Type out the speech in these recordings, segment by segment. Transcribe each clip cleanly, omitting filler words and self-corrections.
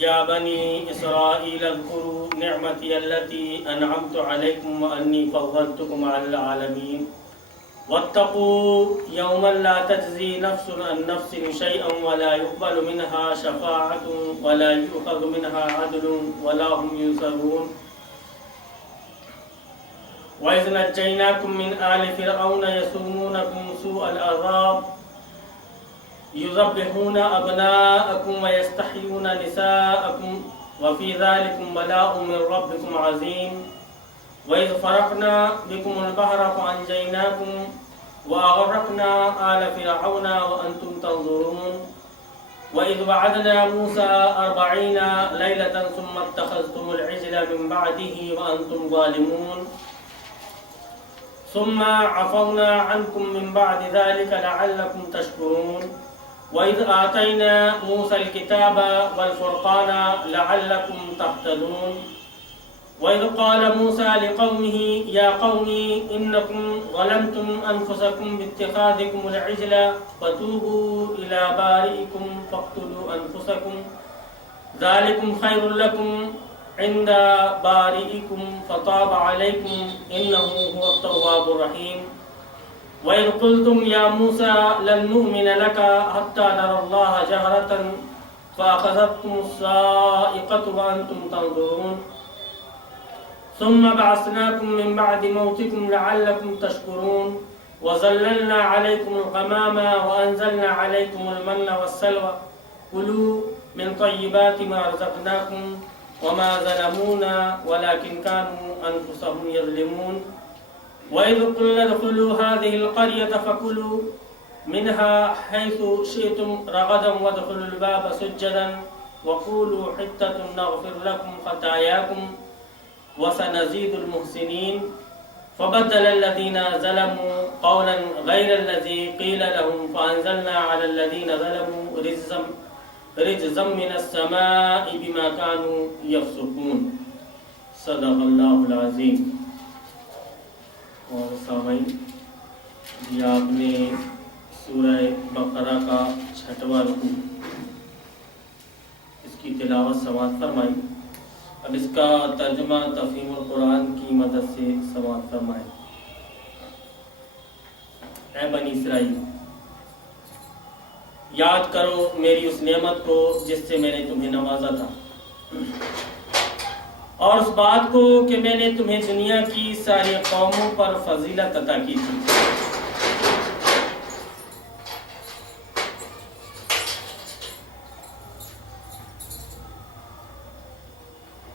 یا بنی اسرائیل اذکروا نعمتی التي انعمت علیکم وانی فضلتکم علی العالمین واتقوا یوما لا تجزی نفس عن نفس شیئا ولا يقبل منها شفاعة ولا يؤخذ منها عدل ولا هم ينصرون وإذ نجيناكم من آل فرعون يسومونكم سوء العذاب يذبحون أبناءكم ويستحيون نساءكم وفي ذلكم بلاء من ربكم عظيم وإذ فرقنا بكم البحر فأنجيناكم وأغرقنا آل فرعون وأنتم تنظرون وإذ وعدنا موسى 40 ليلة ثم اتخذتم العجل من بعده وأنتم ظالمون ثم عفونا عنكم من بعد ذلك لعلكم تشكرون وإذ آتينا موسى الكتاب والفرقان لعلكم تهتدون وإذ قال موسى لقومه يا قوم إنكم ظلمتم أنفسكم باتخاذكم العجل فتوبوا إلى بارئكم فاقتلوا أنفسكم ذلكم خير لكم عند بارئكم فتاب عليكم إنه هو التواب الرحيم وإذ قلتم يا موسى لن نؤمن لك حتى نرى الله جهرة فأخذتكم الصاعقة وأنتم تنظرون ثم بعثناكم من بعد موتكم لعلكم تشكرون وظللنا عليكم الغمام وأنزلنا عليكم المن والسلوى كلوا من طيبات ما رزقناكم وما ظلمونا ولكن كانوا أنفسهم يظلمون وإذ قلنا ادخلوا هذه القرية فكلوا منها حيث شئتم رغدا وادخلوا الباب سجدا وقولوا حتة نغفر لكم خطاياكم وسنزيد المحسنين فبدل الذين ظلموا قولا غير الذي قيل لهم فأنزلنا على الذين ظلموا رجزا من السماء بما كانوا يفسقون صدق اللہ العظیم. اور سامعین جی آپ نے سورہ بقرہ کا 6واں رکوع اس کی تلاوت سماعت فرمائی. اب اس کا ترجمہ تفہیم القرآن کی مدد سے سماعت فرمائیں. اے بنی اسرائیل، یاد کرو میری اس نعمت کو جس سے میں نے تمہیں نوازا تھا، اور اس بات کو کہ میں نے تمہیں دنیا کی ساری قوموں پر فضیلت عطا کی تھی.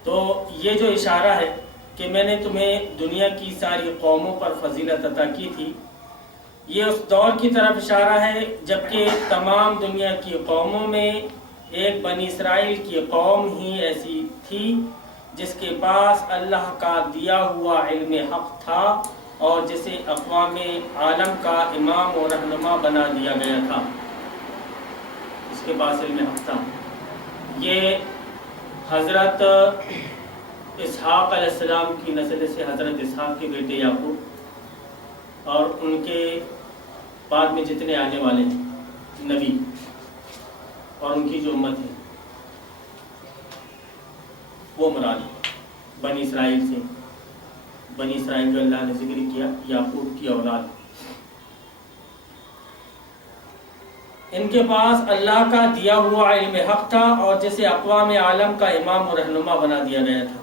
تو یہ جو اشارہ ہے کہ میں نے تمہیں دنیا کی ساری قوموں پر فضیلت عطا کی تھی، یہ اس دور کی طرف اشارہ ہے جبکہ تمام دنیا کی قوموں میں ایک بنی اسرائیل کی قوم ہی ایسی تھی جس کے پاس اللہ کا دیا ہوا علم حق تھا اور جسے اقوام عالم کا امام و رہنما بنا دیا گیا تھا. اس کے پاس علم حق تھا. یہ حضرت اسحاق علیہ السلام کی نسل سے حضرت اسحاق کے بیٹے یعقوب اور ان کے بعد میں جتنے آنے والے ہیں نبی اور ان کی جو امت ہے وہ مراد بنی اسرائیل سے. بنی اسرائیل جو اللہ نے ذکر کیا یعقوب کی اولاد، ان کے پاس اللہ کا دیا ہوا علم حق تھا اور جسے اقوام عالم کا امام و رہنما بنا دیا گیا تھا.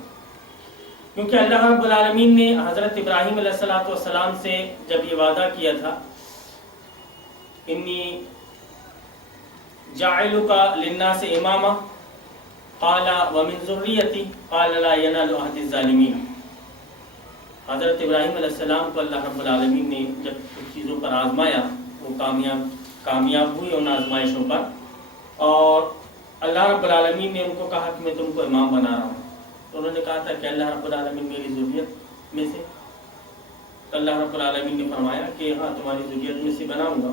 کیونکہ اللہ رب العالمین نے حضرت ابراہیم علیہ السلام سے جب یہ وعدہ کیا تھا انی جاعلک للناس اماما قال ومن ذریتی قال لا ینال عہد الظالمین. حضرت ابراہیم علیہ السلام کو اللہ رب العالمین نے جب کچھ چیزوں پر آزمایا وہ کامیاب ہوئی ان آزمائشوں پر، اور اللہ رب العالمین نے ان کو کہا کہ میں تم کو امام بنا رہا ہوں. تو انہوں نے کہا تھا کہ اللہ رب العالمین میری ذریت میں سے. اللہ رب العالمین نے فرمایا کہ ہاں تمہاری ذریت میں سے بناؤں گا،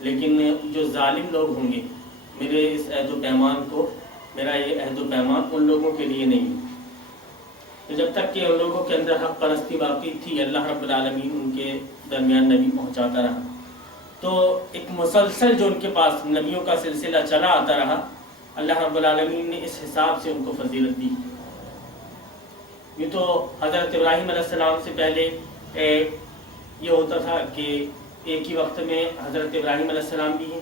لیکن جو ظالم لوگ ہوں گے میرے اس عہد و پیمان کو، میرا یہ عہد و پیمان ان لوگوں کے لیے نہیں ہے. تو جب تک کہ ان لوگوں کے اندر حق پرستی باقی تھی اللہ رب العالمین ان کے درمیان نبی پہنچاتا رہا. تو ایک مسلسل جو ان کے پاس نبیوں کا سلسلہ چلا آتا رہا، اللہ رب العالمین نے اس حساب سے ان کو فضیلت دی. یہ تو حضرت ابراہیم علیہ السلام سے پہلے یہ ہوتا تھا کہ ایک ہی وقت میں حضرت ابراہیم علیہ السلام بھی ہیں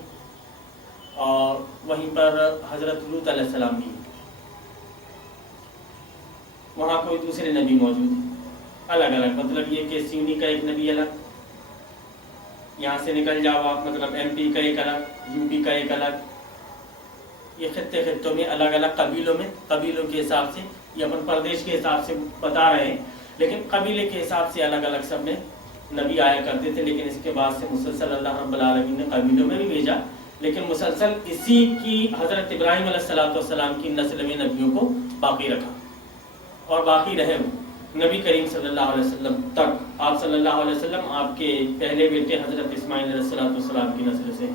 اور وہیں پر حضرت لوط علیہ السلام بھی ہیں. وہاں کوئی دوسرے نبی موجود ہیں الگ الگ، مطلب یہ کہ سیونی کا ایک نبی الگ، یہاں سے نکل جاؤ آپ مطلب ایم پی کا ایک الگ، یو پی کا ایک الگ، یہ خطے خطوں میں الگ الگ قبیلوں کے حساب سے، یہ اپن پردیش کے حساب سے بتا رہے ہیں، لیکن قبیلے کے حساب سے الگ الگ سب میں نبی آیا کرتے تھے. لیکن اس کے بعد سے مسلسل اللہ رب العالمین نے قبیلوں میں بھی بھیجا، لیکن مسلسل اسی کی حضرت ابراہیم علیہ السلام کی نسل میں نبیوں کو باقی رکھا اور باقی رہے نبی کریم صلی اللہ علیہ وسلم تک. آپ صلی اللہ علیہ وسلم آپ کے پہلے بیٹے حضرت اسماعیل علیہ السلام کی نسل سے،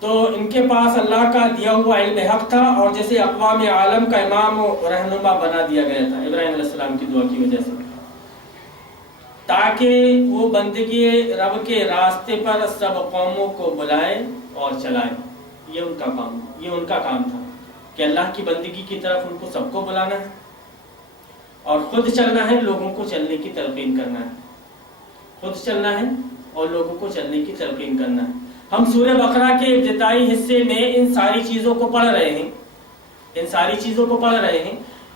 تو ان کے پاس اللہ کا دیا ہوا علم حق تھا، اور جیسے اقوام عالم کا امام و رہنما بنا دیا گیا تھا ابراہیم علیہ السلام کی دعا کی وجہ سے، تاکہ وہ بندگی رب کے راستے پر سب قوموں کو بلائے اور چلائے. یہ ان کا کام تھا کہ اللہ کی بندگی کی طرف ان کو سب کو بلانا ہے اور خود چلنا ہے، لوگوں کو چلنے کی تلقین کرنا ہے. خود چلنا ہے اور لوگوں کو چلنے کی تلقین کرنا ہے. ہم سورہ بقرہ کے ابتدائی حصے میں ان ساری چیزوں کو پڑھ رہے ہیں،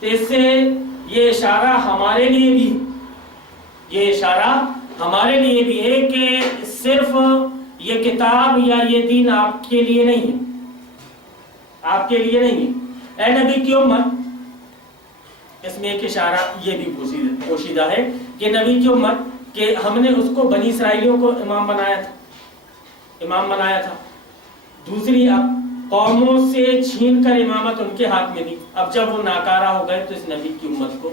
تو اس سے یہ اشارہ ہمارے لیے بھی ہے کہ صرف یہ کتاب یا یہ دین آپ کے لیے نہیں ہے. اے نبی کی امت، اس میں ایک اشارہ یہ بھی پوشیدہ ہے کہ نبی کی امت کہ ہم نے اس کو بنی اسرائیلیوں کو امام بنایا تھا. دوسری اب قوموں سے چھین کر امامت ان کے ہاتھ میں دی. اب جب وہ ناکارہ ہو گئے تو اس نبی کی امت کو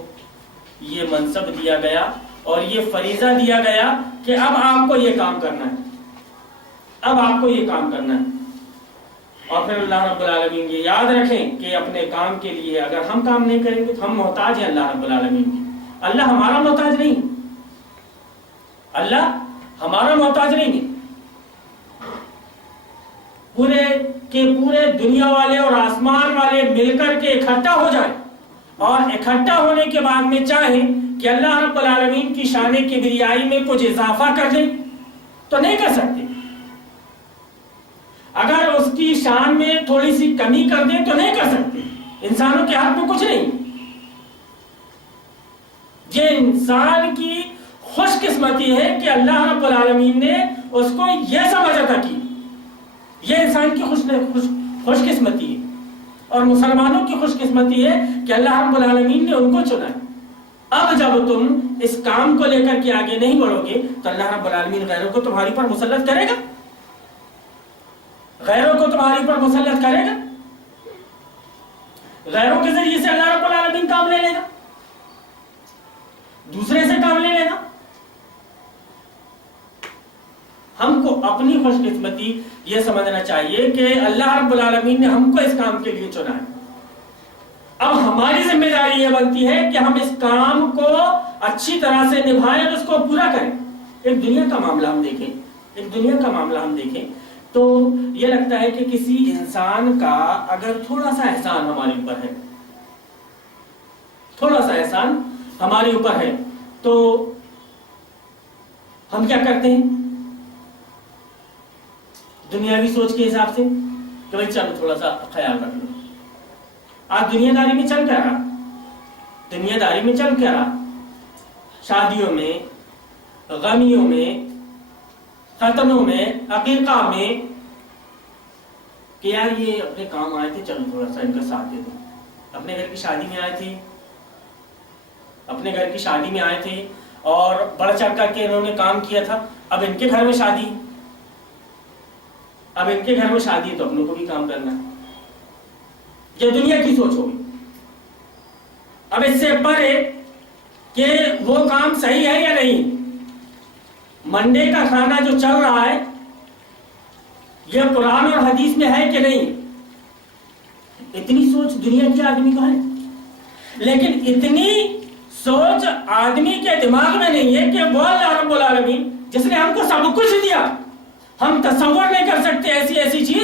یہ منصب دیا گیا اور یہ فریضہ دیا گیا کہ اب آپ کو یہ کام کرنا ہے. اور پھر اللہ رب العالمین یہ یاد رکھیں کہ اپنے کام کے لیے اگر ہم کام نہیں کریں گے تو ہم محتاج ہیں اللہ رب العالمین کی. اللہ ہمارا محتاج نہیں ہے. پورے دنیا والے اور آسمان والے مل کر کے اکٹھا ہو جائیں اور اکٹھا ہونے کے بعد میں چاہیں کہ اللہ رب العالمین کی شان کبریائی میں کچھ اضافہ کر دیں تو نہیں کر سکتے. اگر اس کی شان میں تھوڑی سی کمی کر دیں تو نہیں کر سکتے. انسانوں کے ہاتھ میں کچھ نہیں. یہ انسان کی خوش قسمتی ہے کہ اللہ رب العالمین نے اس کو یہ سمجھ عطا کی. یہ انسان کی خوش قسمتی ہے اور مسلمانوں کی خوش قسمتی ہے کہ اللہ رب العالمین نے ان کو چنا ہے. اب جب تم اس کام کو لے کر کے آگے نہیں بڑھو گے تو اللہ رب العالمین غیروں کو تمہاری پر مسلط کرے گا. غیروں کے ذریعے سے اللہ رب العالمین کام لے لے گا، دوسرے سے کام لے لے گا. ہم کو اپنی خوش قسمتی یہ سمجھنا چاہیے کہ اللہ رب العالمین نے ہم کو اس کام کے لیے چنا ہے. اب ہماری ذمہ داری یہ بنتی ہے کہ ہم اس کام کو اچھی طرح سے نبھائیں اور اس کو پورا کریں. ایک دنیا کا معاملہ ہم دیکھیں تو یہ لگتا ہے کہ کسی انسان کا اگر تھوڑا سا احسان ہمارے اوپر ہے تو ہم کیا کرتے ہیں دنیاوی سوچ کے حساب سے کہ بھائی چلو تھوڑا سا خیال رکھ لو. آج دنیا داری میں چل کیا رہا شادیوں میں، غمیوں میں، ختنوں میں، عقیقہ میں کہ یار یہ اپنے کام آئے تھے، چلو تھوڑا سا ان کا ساتھ دے دو. اپنے گھر کی شادی میں آئے تھے اور بڑھ چڑھ کر کے انہوں نے کام کیا تھا. اب ان کے گھر میں شادی تو اپنوں کو بھی کام کرنا ہے. یہ دنیا کی سوچ ہوگی. اب اس سے پرے کہ وہ کام صحیح ہے یا نہیں، منڈے کا کھانا جو چل رہا ہے یہ قرآن اور حدیث میں ہے کہ نہیں، اتنی سوچ دنیا کے آدمی کو ہے. لیکن اتنی سوچ آدمی کے دماغ میں نہیں ہے کہ وہ اللہ رب العالمین جس نے ہم کو سب کچھ دیا، ہم تصور نہیں کر سکتے ایسی چیز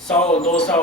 100, 200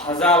1000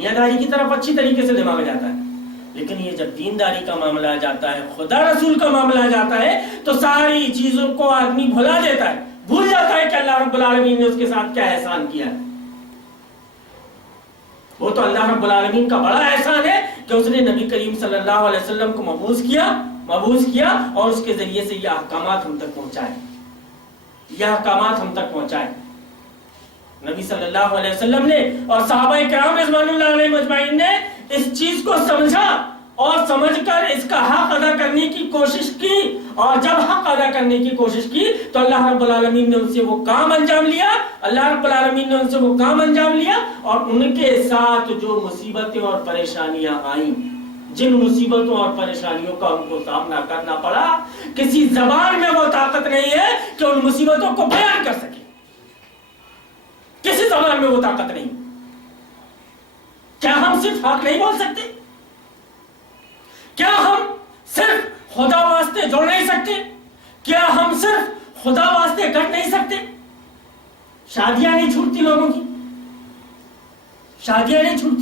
دنیا داری کی طرف اچھی طریقے سے دماغ جاتا ہے، لیکن یہ جب دینداری کا معاملہ آ جاتا ہے، خدا رسول کا معاملہ آ جاتا ہے، تو ساری چیزوں کو آدمی بھلا دیتا ہے، بھول جاتا ہے کہ اللہ رب العالمین نے اس کے ساتھ کیا احسان کیا ہے۔ وہ تو اللہ رب العالمین کا بڑا احسان ہے کہ اس نے نبی کریم صلی اللہ علیہ وسلم کو مبعوث کیا اور اس کے ذریعے سے یہ احکامات ہم تک پہنچائے، نبی صلی اللہ علیہ وسلم نے اور صحابہ کرام رضوان اللہ علیہم اجمعین نے اس چیز کو سمجھا اور سمجھ کر اس کا حق ادا کرنے کی کوشش کی، اور جب حق ادا کرنے کی کوشش کی تو اللہ رب العالمین نے ان سے وہ کام انجام لیا، اور ان کے ساتھ جو مصیبتیں اور پریشانیاں آئیں، جن مصیبتوں اور پریشانیوں کا ان کو سامنا کرنا پڑا، کسی زبان میں وہ طاقت نہیں ہے کہ ان مصیبتوں کو بیان کر سکے، کسی زبان میں وہ طاقت نہیں۔ کیا ہم صرف حق نہیں بول سکتے؟ کیا ہم صرف خدا واسطے جوڑ نہیں سکتے؟ کیا ہم صرف خدا واسطے کٹ نہیں سکتے؟ شادیاں نہیں چھوٹتی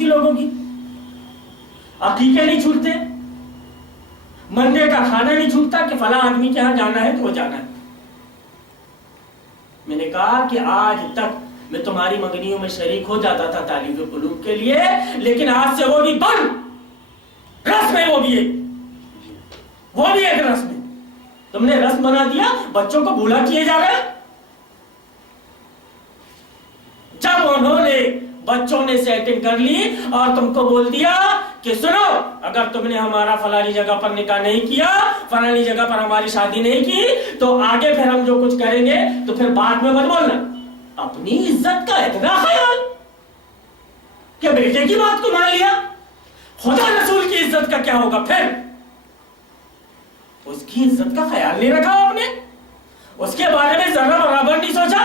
لوگوں کی، عقیقے نہیں چھوٹتے، منڈے کا کھانا نہیں چھوٹتا کہ فلاں آدمی کے ہاں جانا ہے تو وہ جانا ہے۔ میں نے کہا کہ آج تک میں تمہاری منگنیوں میں شریک ہو جاتا تھا تعلیف قلوب کے لیے، لیکن آج سے وہ بھی بند، رسم ہے، وہ بھی ایک رسم ہے، تم نے رسم بنا دیا، بچوں کو بولا کیے جا رہے۔ جب انہوں نے بچوں نے سیٹنگ کر لی اور تم کو بول دیا کہ سنو، اگر تم نے ہمارا فلانی جگہ پر نکاح نہیں کیا، فلانی جگہ پر ہماری شادی نہیں کی، تو آگے پھر ہم جو کچھ کریں گے تو پھر بعد میں مت بولنا۔ اپنی عزت کا اتنا خیال کہ بیٹے کی بات کو مان لیا، خدا رسول کی عزت کا کیا ہوگا؟ پھر اس کی عزت کا خیال نہیں رکھا آپ نے، اس کے بارے میں ذرہ برابر نہیں سوچا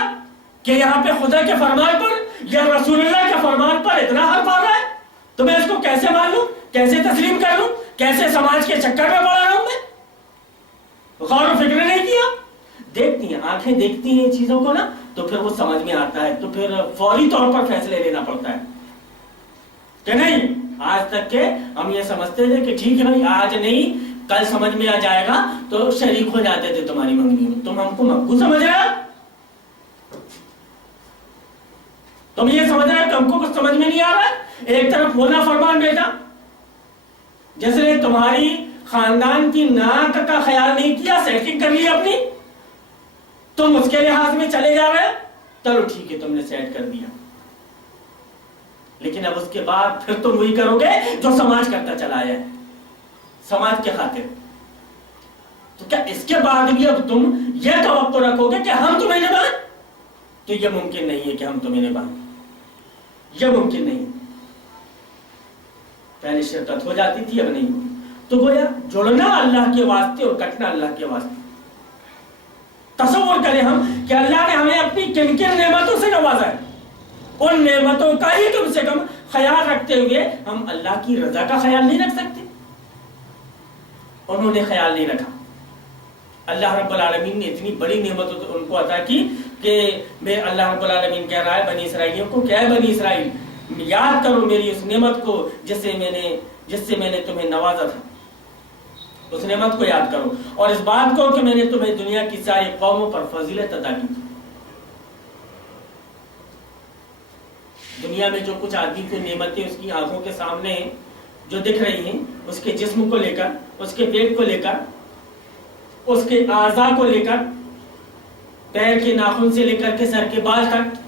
کہ یہاں پہ خدا کے فرمان پر یا رسول اللہ کے فرمان پر اتنا حرف آ رہا ہے، تو میں اس کو کیسے مان لوں، کیسے تسلیم کر لوں، کیسے سماج کے چکر میں پڑا رہا ہوں؟ میں غور و فکر نہیں کیا۔ دیکھتی ہیں آنکھیں، دیکھتی ہیں چیزوں کو نا، تو پھر وہ سمجھ میں آتا ہے، تو پھر فوری طور پر فیصلے لینا پڑتا ہے کہ نہیں۔ آج تک کہ ہم یہ سمجھتے تھے کہ ٹھیک ہے بھائی، آج نہیں کل سمجھ میں آ جائے گا، تو شریک ہو جاتے تھے تمہاری منگنی میں۔ تم ہم کو مقبول سمجھ رہے ہو؟ تم یہ سمجھ رہے ہو کہ ہم کو کچھ سمجھ میں نہیں آ رہا ہے؟ ایک طرف ہونا فرمان بیٹا، جس نے تمہاری خاندان کی ناک کا خیال نہیں کیا، سیٹنگ کر لی اپنی، تم اس کے لحاظ میں چلے جا رہے ہو، چلو ٹھیک ہے تم نے سیٹ کر دیا، لیکن اب اس کے بعد پھر تم وہی کرو گے جو سماج کرتا چلا آیا ہے، سماج کے خاطر۔ تو کیا اس کے بعد بھی اب تم یہ توقع رکھو گے کہ ہم تمہیں نبھائیں؟ تو یہ ممکن نہیں ہے کہ ہم تمہیں نبھائیں، یہ ممکن نہیں۔ پہلے شرکت ہو جاتی تھی، اب نہیں ہو، تو گویا جڑنا اللہ کے واسطے اور کٹنا اللہ کے واسطے۔ تصور کریں ہم کہ اللہ نے ہمیں اپنی کن کن نعمتوں سے نوازا ہے، ان نعمتوں کا ہی کم سے کم خیال رکھتے ہوئے ہم اللہ کی رضا کا خیال نہیں رکھ سکتے؟ انہوں نے خیال نہیں رکھا۔ اللہ رب العالمین نے اتنی بڑی نعمت ان کو عطا کی کہ میں اللہ رب العالمین کہہ رہا ہے بنی اسرائیلیوں کو، کیا ہے بنی اسرائیل، یاد کرو میری اس نعمت کو جس سے میں نے تمہیں نوازا تھا، اس نعمت کو یاد کرو، اور اس بات کو کہ میں نے تمہیں دنیا کی ساری قوموں پر فضیلت عطا کی تھی۔ دنیا میں جو کچھ آدمی کو نعمتیں اس کی آنکھوں کے سامنے جو دکھ رہی ہیں، اس کے جسم کو لے کر، اس کے پیٹ کو لے کر، اس کے اعضاء کو لے کر، پیر کے ناخن سے لے کر کے سر کے بال تک،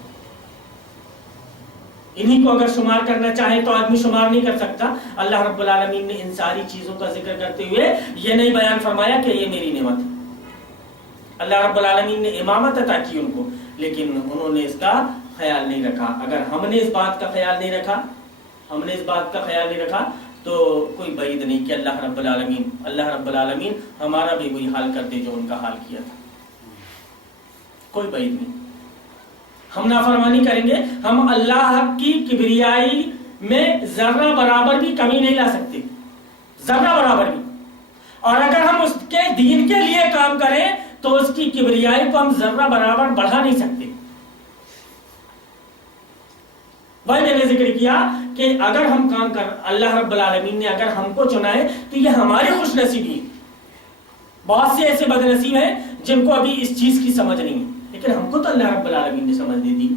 انہی کو اگر شمار کرنا چاہے تو آدمی شمار نہیں کر سکتا۔ اللہ رب العالمین نے ان ساری چیزوں کا ذکر کرتے ہوئے یہ نہیں بیان فرمایا کہ یہ میری نعمت ہے۔ اللہ رب العالمین نے امامت عطا کی ان کو، لیکن انہوں نے اس کا خیال نہیں رکھا۔ اگر ہم نے اس بات کا خیال نہیں رکھا تو کوئی بعید نہیں کہ اللہ رب العالمین ہمارا بھی وہی حال کر دے جو ان کا حال کیا تھا، کوئی بعید نہیں۔ ہم نافرمانی کریں گے، ہم اللہ کی کبریائی میں ذرہ برابر بھی کمی نہیں لا سکتے، ذرہ برابر بھی، اور اگر ہم اس کے دین کے لیے کام کریں تو اس کی کبریائی کو ہم ذرہ برابر بڑھا نہیں سکتے۔ وہی میں نے ذکر کیا کہ اگر ہم کام کر اللہ رب العالمین نے اگر ہم کو چنا ہے تو یہ ہماری خوش نصیبی ہے. بہت سے ایسے بد نصیب ہیں جن کو ابھی اس چیز کی سمجھ نہیں ہے، لیکن ہم کو تو اللہ رب العالمین نے سمجھ دے دی.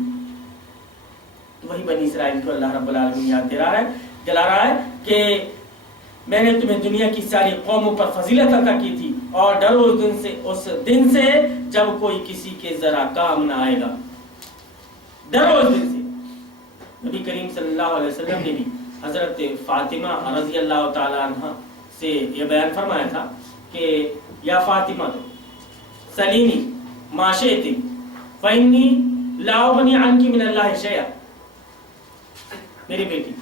تو وہی بنی اسرائیل کو اللہ رب العالمین یاد دلا رہا ہے کہ میں نے تمہیں دنیا کی ساری قوموں پر فضیلت عطا کی تھی، اور ڈرو اس دن سے جب کوئی کسی کے ذرا کام نہ آئے گا. ڈرو اس دن سے. نبی کریم صلی اللہ علیہ وسلم نے بھی حضرت فاطمہ رضی اللہ تعالی عنہ سے یہ بیان فرمایا تھا کہ یا فاطمہ سلینی ما شئتی فإنی لا اغنی عنکی من اللہ شیئا. میری بیٹی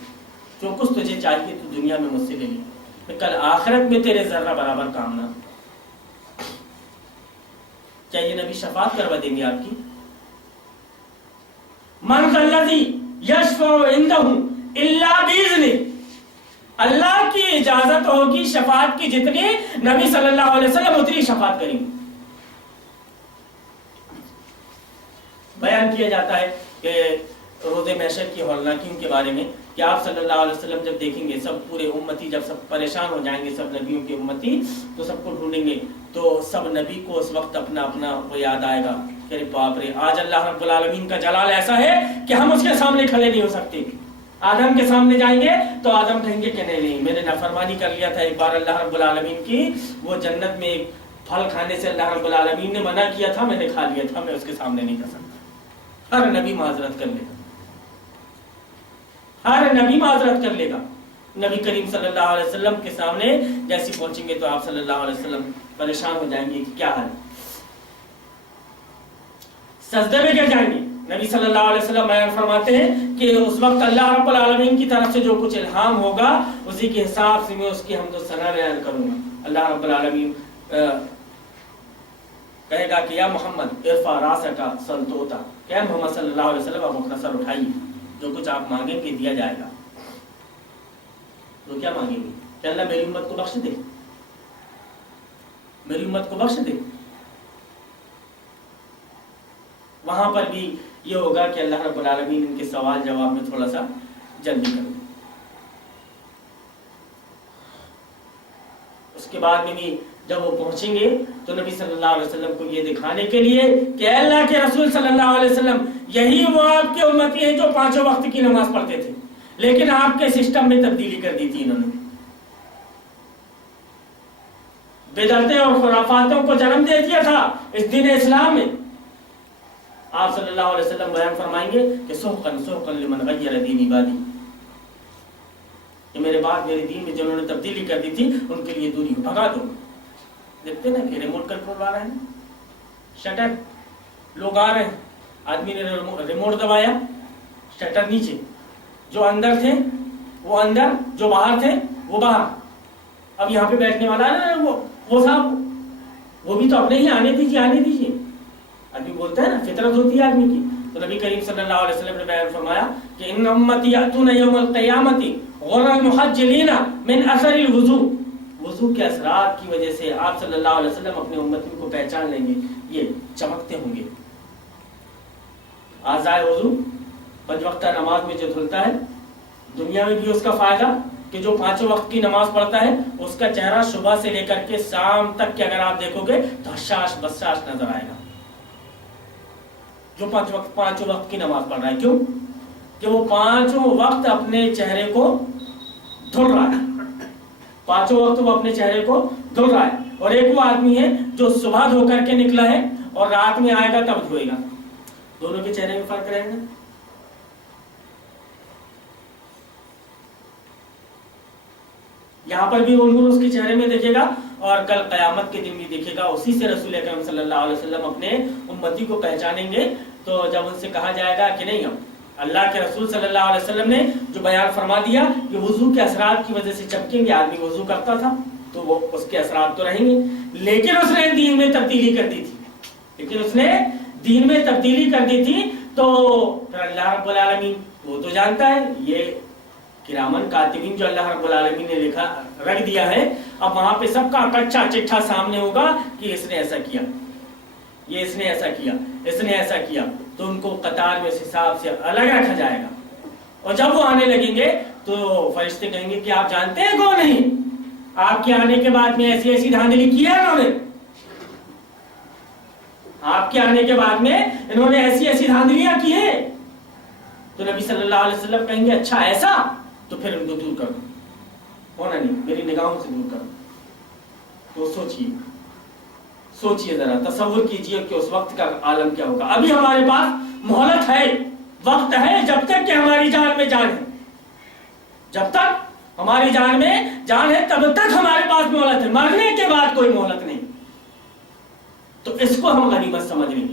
جو کچھ تجھے چاہیے تو دنیا میں مجھ سے لے لے، کل آخرت میں تیرے ذرہ برابر کام نہ. کیا یہ نبی شفاعت کروا دیں گے آپ کی؟ من ذا الذی یشفع عندہ الا باذنہ. اللہ کی اجازت ہوگی شفاعت کی، جتنی نبی صلی اللہ علیہ وسلم اتنی شفاعت کریں گے. بیان کیا جاتا ہے کہ روز محشر کی ہولناکیوں کے بارے میں کہ آپ صلی اللہ علیہ وسلم جب دیکھیں گے سب پورے امتی جب سب پریشان ہو جائیں گے، سب نبیوں کے امتی تو سب کو ڈھونڈیں گے، تو سب نبی کو اس وقت اپنا اپنا وہ یاد آئے گا کہ ارے باپ رے، آج اللہ رب العالمین کا جلال ایسا ہے کہ ہم اس کے سامنے کھڑے نہیں ہو سکتے. آدم کے سامنے جائیں گے تو آدم کہیں گے کہ نہیں میں نے نافرمانی کر لیا تھا ایک بار اللہ رب العالمین کی، وہ جنت میں ایک پھل کھانے سے اللہ رب العالمین نے منع کیا تھا، میں نے کھا لیا تھا، میں اس کے سامنے نہیں کر سکتا. ہر نبی معذرت کر لے گا، ہر نبی معذرت کر لے گا. نبی کریم صلی اللہ علیہ وسلم کے سامنے جیسے پہنچیں گے تو آپ صلی اللہ علیہ وسلم پریشان ہو جائیں گے کہ کیا حال، سجدے میں گر جائیں گے. نبی صلی اللہ علیہ وسلم بیان فرماتے ہیں کہ اس وقت اللہ رب العالمین کی طرف سے جو کچھ الہام ہوگا اسی کے حساب سے میں اس کی حمد و ثنا بیان کروں گا. اللہ رب العالمین کہے گا کہ یا محمد ارفع راسک سل توتا، کہ محمد صلی اللہ علیہ وسلم آپ اپنا سر اٹھائیے، جو کچھ آپ مانگیں گے دیا جائے گا. تو کیا مانگیں گے کہ اللہ میری امت کو بخش دے، میری امت کو بخش دے. وہاں پر بھی یہ ہوگا کہ اللہ رب العالمین ان کے سوال جواب میں تھوڑا سا جلدی کرے. اس کے بعد میں بھی جب وہ پہنچیں گے تو نبی صلی اللہ علیہ وسلم کو یہ دکھانے کے لیے کہ اللہ کے رسول صلی اللہ علیہ وسلم یہی وہ آپ کے امتی ہیں جو 5 وقت کی نماز پڑھتے تھے، لیکن آپ کے سسٹم میں تبدیلی کر دی تھی انہوں نے، بدعتیں اور خرافاتوں کو جنم دے دیا تھا اس دین اسلام میں. آپ صلی اللہ علیہ وسلم بیان فرمائیں گے کہ سحقن سحقن لمن غیر دین عبادی، کہ میرے بعد میرے دین میں جنہوں نے تبدیلی کر دی تھی ان کے لیے دوری بھگا دو. دیکھتے نا کہ ریموٹ کنٹرول آ رہے ہیں، شٹر لوگ آ رہے ہیں، آدمی نے ریموٹ دبایا، شٹر نیچے، جو اندر تھے وہ اندر، جو باہر تھے وہ باہر. اب یہاں پہ بیٹھنے والا ہے نا وہ صاحب، وہ بھی تو اپنے ہی آنے دیجیے آنے دیجیے. آدمی بولتا ہے نا، فطرت ہوتی ہے آدمی کی. تو نبی کریم صلی اللہ علیہ وسلم نے بیان فرمایا کہ ان امتی یاتون یوم القیامت غر محجلین من اثر الوضوء. وضو کے اثرات کی وجہ سے آپ صلی اللہ علیہ وسلم اپنے امتیوں کو پہچان لیں گے، یہ چمکتے ہوں گے. اعضائے وضو 5 وقتہ نماز میں جو دھلتا ہے، دنیا میں بھی اس کا فائدہ کہ جو 5 وقت کی نماز پڑھتا ہے اس کا چہرہ صبح سے لے کر کے شام تک کے اگر آپ دیکھو گے تو حشاش بشاش نظر آئے گا. جو 5 وقت کی نماز پڑھ رہا ہے، کیوں کہ وہ 5 وقت اپنے چہرے کو دھل رہا ہے، 5 وقت وہ اپنے چہرے کو دھل رہا ہے. اور ایک وہ آدمی ہے جو صبح دھو کر کے نکلا ہے اور رات میں آئے گا تب دھوئے گا، دونوں کے چہرے میں فرق رہے گا. یہاں پر بھی وہ نور اس کے چہرے میں دیکھے گا اور کل قیامت کے دن بھی دیکھے گا. اسی سے رسول اکرم صلی اللہ علیہ وسلم اپنے امتی کو پہچانیں گے. تو جب ان سے کہا جائے گا کہ نہیں، ہم اللہ کے رسول صلی اللہ علیہ وسلم نے جو بیان فرما دیا کہ وضو کے اثرات کی وجہ سے چمکیں گے، آدمی وضو کرتا تھا تو وہ اس کے اثرات تو رہیں گے، لیکن اس نے دین میں تبدیلی کر دی تھی، تو پھر اللہ رب العالمین وہ تو جانتا ہے، یہ کرامن کاتبین جو اللہ رب العالمین نے لکھا رکھ دیا ہے، اب وہاں پہ سب کا کچا چٹھا سامنے ہوگا کہ اس نے ایسا کیا، یہ اس نے ایسا کیا، اس نے ایسا کیا، تو ان کو قطار میں اس حساب سے الگ رکھا جائے گا. اور جب وہ آنے لگیں گے تو فرشتے کہیں گے کہ آپ جانتے ہیں کون نہیں؟ آپ کے آنے کے بعد میں ایسی ایسی دھاندلی کی ہے انہوں نے، آپ کے آنے کے بعد میں انہوں نے ایسی ایسی دھاندلیاں کی ہیں۔ تو نبی صلی اللہ علیہ وسلم کہیں گے اچھا ایسا، تو پھر ان کو دور کر دو، ہونا نہیں، میری نگاہوں سے دور کر دو۔ تو سوچئے ذرا، تصور کیجئے کہ اس وقت کا عالم کیا ہوگا۔ ابھی ہمارے پاس مہلت ہے، وقت ہے، جب تک کہ ہماری جان میں جان ہے، جب تک ہماری جان میں جان ہے تب تک ہمارے پاس مہلت ہے، مرنے کے بعد کوئی مہلت نہیں۔ تو اس کو ہم غنیمت سمجھ لیں،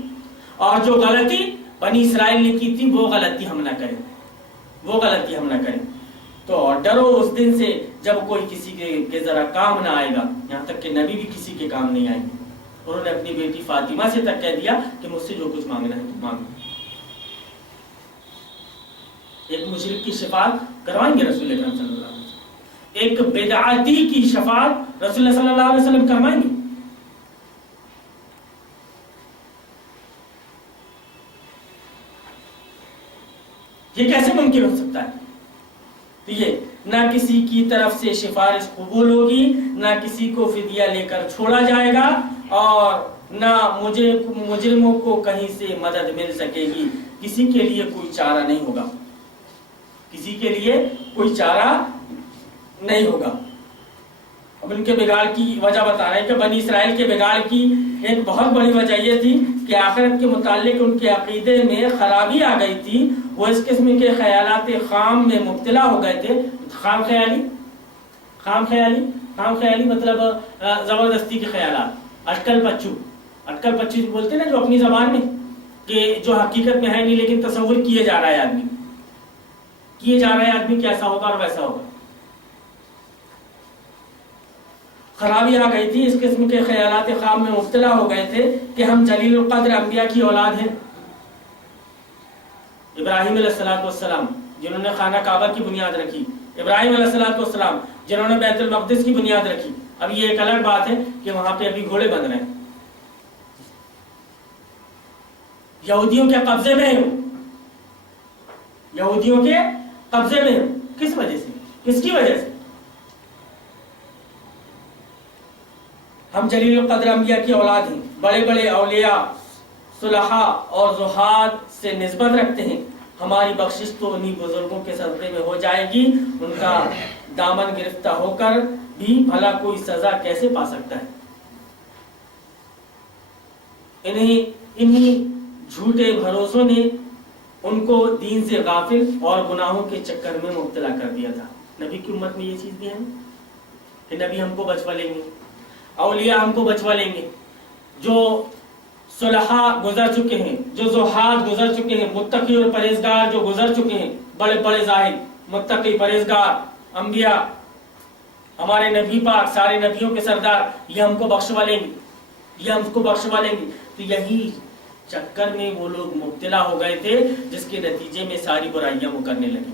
اور جو غلطی بنی اسرائیل نے کی تھی وہ غلطی ہم نہ کریں، وہ غلطی ہم نہ کریں۔ تو ڈرو اس دن سے جب کوئی کسی کے ذرا کام نہ آئے گا، یہاں تک کہ نبی بھی کسی کے کام نہیں آئیں گے۔ انہوں نے اپنی بیٹی فاطمہ سے تک کہہ دیا کہ مجھ سے جو کچھ مانگنا ہے تو مانگو۔ ایک مشرک کی شفاعت کروائیں گے رسول اکرم صلی اللہ علیہ وسلم، ایک بدعاتی کی شفاعت رسول اللہ صلی اللہ علیہ وسلم کروائیں گے؟ یہ کیسے ممکن ہو سکتا ہے؟ تو یہ نہ کسی کی طرف سے سفارش قبول ہوگی، نہ کسی کو فدیہ لے کر چھوڑا جائے گا، اور نہ مجرموں کو کہیں سے مدد مل سکے گی۔ کسی کے لیے کوئی چارہ نہیں ہوگا، کسی کے لیے کوئی چارہ نہیں ہوگا۔ اب ان کے بگاڑ کی وجہ بتا رہے ہیں کہ بنی اسرائیل کے بگاڑ کی ایک بہت بڑی وجہ یہ تھی کہ آخرت کے متعلق ان کے عقیدے میں خرابی آ گئی تھی، وہ اس قسم کے خیالات خام میں مبتلا ہو گئے تھے۔ خام خیالی مطلب زبردستی کے خیالات، اٹکل پچو بولتے ہیں نا، جو اپنی زبان میں کہ جو حقیقت میں ہے نہیں لیکن تصور کیے جا رہا ہے آدمی کہ ایسا ہوگا اور ویسا ہوگا۔ خرابی آ گئی تھی، اس قسم کے خیالات خام میں مبتلا ہو گئے تھے کہ ہم جلیل القدر انبیاء کی اولاد ہیں۔ ابراہیم علیہ السلام جنہوں نے خانہ کعبہ کی بنیاد رکھی، ابراہیم علیہ السلام جنہوں نے بیت المقدس کی بنیاد رکھی۔ اب یہ ایک الگ بات ہے کہ وہاں پہ ابھی گھوڑے بن رہے ہیں، یہودیوں کے قبضے میں ہیں، یہودیوں کے قبضے میں ہیں۔ کس وجہ سے؟ کس کی وجہ سے؟ ہم جلیل القدر انبیاء کی اولاد ہیں، بڑے بڑے اولیاء، صلحاء اور زہاد سے نسبت رکھتے ہیں۔ ہماری بخشش تو انہی بزرگوں کے صدقے میں ہو جائے گی، ان کا دامن گرفتہ ہو کر بھی بھلا کوئی سزا کیسے پا سکتا ہے؟ انہی جھوٹے بھروسوں نے ان کو دین سے غافل اور گناہوں کے چکر میں مبتلا کر دیا تھا۔ نبی کی امت میں یہ چیز بھی ہے کہ نبی ہم کو بچوا لیں گے، اولیاء ہم کو بچوا لیں گے۔ جو صلحاء گزر چکے ہیں، جو زہاد گزر چکے ہیں، متقی اور پرہیزگار جو گزر چکے ہیں، بڑے بڑے زاہد، متقی، پرہیزگار انبیاء، ہمارے نبی پاک، سارے نبیوں کے سردار، یہ ہم کو بخشوا لیں گے، تو یہی چکر میں وہ لوگ مبتلا ہو گئے تھے جس کے نتیجے میں ساری برائیاں وہ کرنے لگے،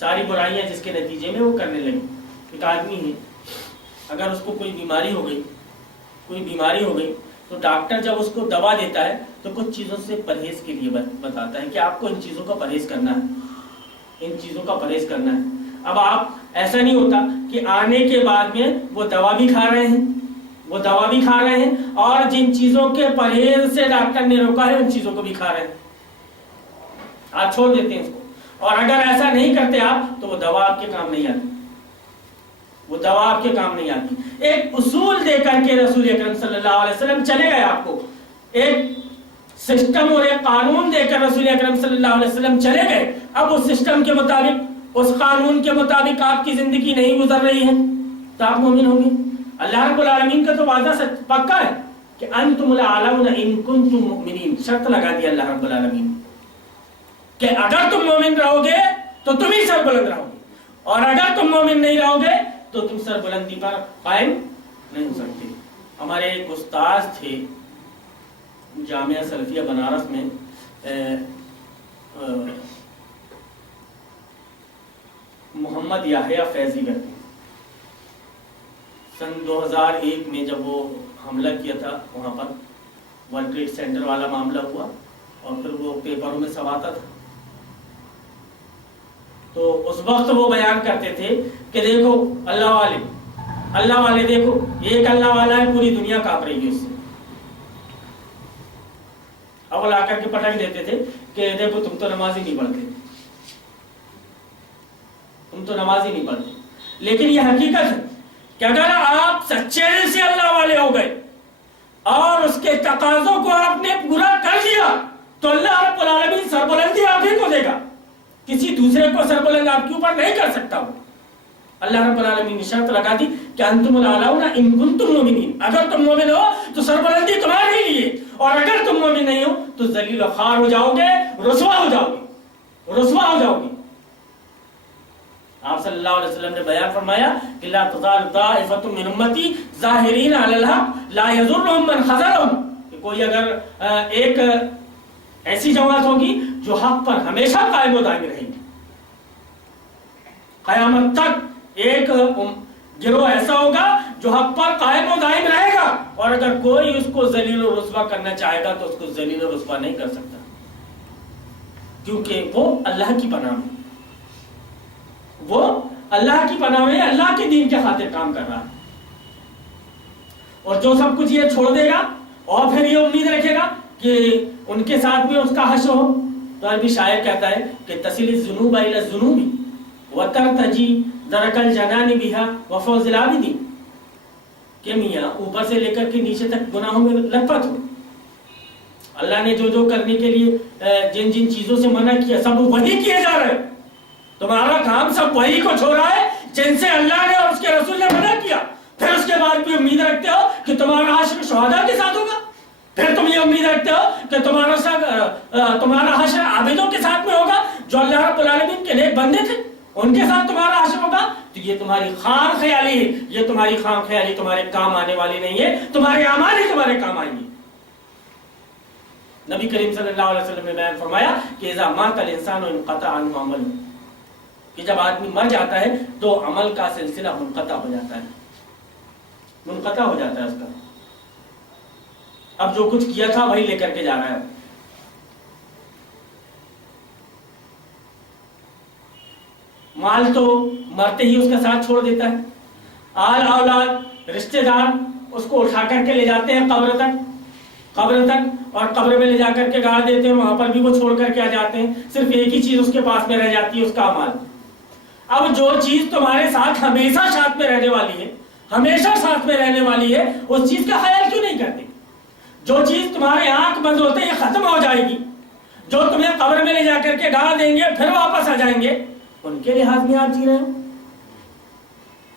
ساری برائیاں جس کے نتیجے میں وہ کرنے لگے۔ ایک آدمی ہے، اگر اس کو کوئی بیماری ہو گئی تو ڈاکٹر جب اس کو دوا دیتا ہے تو کچھ چیزوں سے پرہیز کے لیے بتاتا ہے کہ آپ کو ان چیزوں کا پرہیز کرنا ہے، اب آپ ایسا نہیں ہوتا کہ آنے کے بعد میں وہ دوا بھی کھا رہے ہیں اور جن چیزوں کے پرہیز سے ڈاکٹر نے روکا ہے ان چیزوں کو بھی کھا رہے ہیں، آپ چھوڑ دیتے ہیں اس کو۔ اور اگر ایسا نہیں کرتے آپ تو وہ دوا آپ کے کام نہیں آتی، ایک اصول دے کر کے رسول اکرم صلی اللہ علیہ وسلم چلے گئے، آپ کو ایک سسٹم اور ایک قانون دے کر رسول اکرم صلی اللہ علیہ وسلم چلے گئے۔ اب اس سسٹم کے مطابق، اس قانون کے مطابق آپ کی زندگی نہیں گزر رہی ہے تو آپ مومن ہوں گے۔ اللہ رب العالمین کا تو وعدہ پکا ہے کہ انتم الاعلون ان کنتم مؤمنین، شرط لگا دی اللہ رب العالمین کہ اگر تم مومن رہو گے تو تم ہی سر بلند رہو گے، اور اگر تم مومن نہیں رہو گے تو تم سر بلندی پر قائم نہیں ہو سکتے۔ ہمارے ایک استاذ تھے جامعہ سلفیہ بنارس میں، محمد یحییٰ فیضی کرتے ہیں۔ سن 2001 میں جب وہ حملہ کیا تھا وہاں پر، ورلڈ ٹریڈ سینٹر والا معاملہ ہوا، اور پھر وہ پیپروں میں سب آتا تھا تو اس وقت وہ بیان کرتے تھے کہ دیکھو اللہ والے دیکھو، ایک اللہ والا ہے، پوری دنیا کانپ رہی ہے اس سے. اب وہ لا کر کے پٹک دیتے تھے کہ دیکھو تم تو نماز ہی نہیں پڑھتے، تم تو نماز ہی نہیں پڑھتے. لیکن یہ حقیقت ہے کہ اگر آپ سچے دل سے اللہ والے ہو گئے اور اس کے تقاضوں کو آپ نے پورا کر دیا تو اللہ رب العالمین سربلندی آپ ہی کو دے گا، کسی دوسرے کو سربلند آپ کے اوپر نہیں کر سکتا. وہ اللہ رب العالمین نے شرط لگا دی کہ انتم الاعلون ان کنتم مؤمنین، اگر تم مومن ہو تو سربلندی تمہارے لیے، اور اگر تم مومن نہیں ہو تو ذلیل و خوار ہو جاؤ گے، رسوا ہو جاؤ گے. آپ صلی اللہ علیہ وسلم نے بیان فرمایا کہ لا تزال طائفۃ من امتی ظاہرین علی الحق لا یضرهم من خذلهم، کہ کوئی اگر ایک ایسی جماعت ہوگی جو حق پر ہمیشہ قائم و دائم رہے گی، قیامت تک ایک گروہ ایسا ہوگا جو حق پر قائم و دائم رہے گا، اور اگر کوئی اس کو ذلیل و رسوا کرنا چاہے گا تو اس کو ذلیل و رسوا نہیں کر سکتا، کیونکہ وہ اللہ کی پناہ میں، وہ اللہ کی پناہ میں اللہ کے دین کے خاطر کام کر رہا ہے. اور جو سب کچھ یہ چھوڑ دے گا اور پھر یہ امید رکھے گا کہ ان کے ساتھ بھی اس کا حشر ہو، تو عربی شاعر کہتا ہے کہ تصل الذنوب الى الذنوب وترتجی درک الجنان بها وفوز العابدین، کہ میاں اوپر سے لے کر کے نیچے تک گناہوں میں لت پت ہو. اللہ نے جو کرنے کے لیے جن چیزوں سے منع کیا سب وہی کیے جا رہے ہیں، تمہارا کام سب وہی کو چھوڑا ہے جن سے اللہ نے اور اس کے رسول نے منع کیا. پھر اس کے بعد بھی امید رکھتے ہو کہ تمہارا حشر شہداء کے ساتھ ہوگا، پھر تم یہ امید رکھتے ہو کہ تمہارا حشر عابدوں کے ساتھ میں ہوگا جو اللہ رب العالمین کے نیک بندے تھے، ان کے ساتھ تمہارا حشر ہوگا. تو یہ تمہاری خام خیالی ہے، یہ تمہاری خام خیالی تمہارے کام آنے والی نہیں ہے، تمہارے اعمال ہی تمہارے کام آئیں گے. نبی کریم صلی اللہ علیہ وسلم نے بیان فرمایا کہ اذا مات الانسان انقطع عنه عمله، کہ جب آدمی مر جاتا ہے تو عمل کا سلسلہ منقطع ہو جاتا ہے اس کا. اب جو کچھ کیا تھا وہی لے کر کے جا رہا ہے. مال تو مرتے ہی اس کا ساتھ چھوڑ دیتا ہے، آل اولاد رشتہ دار اس کو اٹھا کر کے لے جاتے ہیں قبر تک، اور قبر میں لے جا کر کے گاڑ دیتے ہیں، وہاں پر بھی وہ چھوڑ کر کے آ جاتے ہیں. صرف ایک ہی چیز اس کے پاس میں رہ جاتی ہے، اس کا مال. اب جو چیز تمہارے ساتھ ہمیشہ ساتھ میں رہنے والی ہے اس چیز کا خیال کیوں نہیں کرتے؟ جو چیز تمہارے آنکھ بند ہوتے ہی ختم ہو جائے گی، جو تمہیں قبر میں لے جا کر کے ڈال دیں گے پھر واپس آ جائیں گے، ان کے لحاظ میں آپ جی رہے ہو.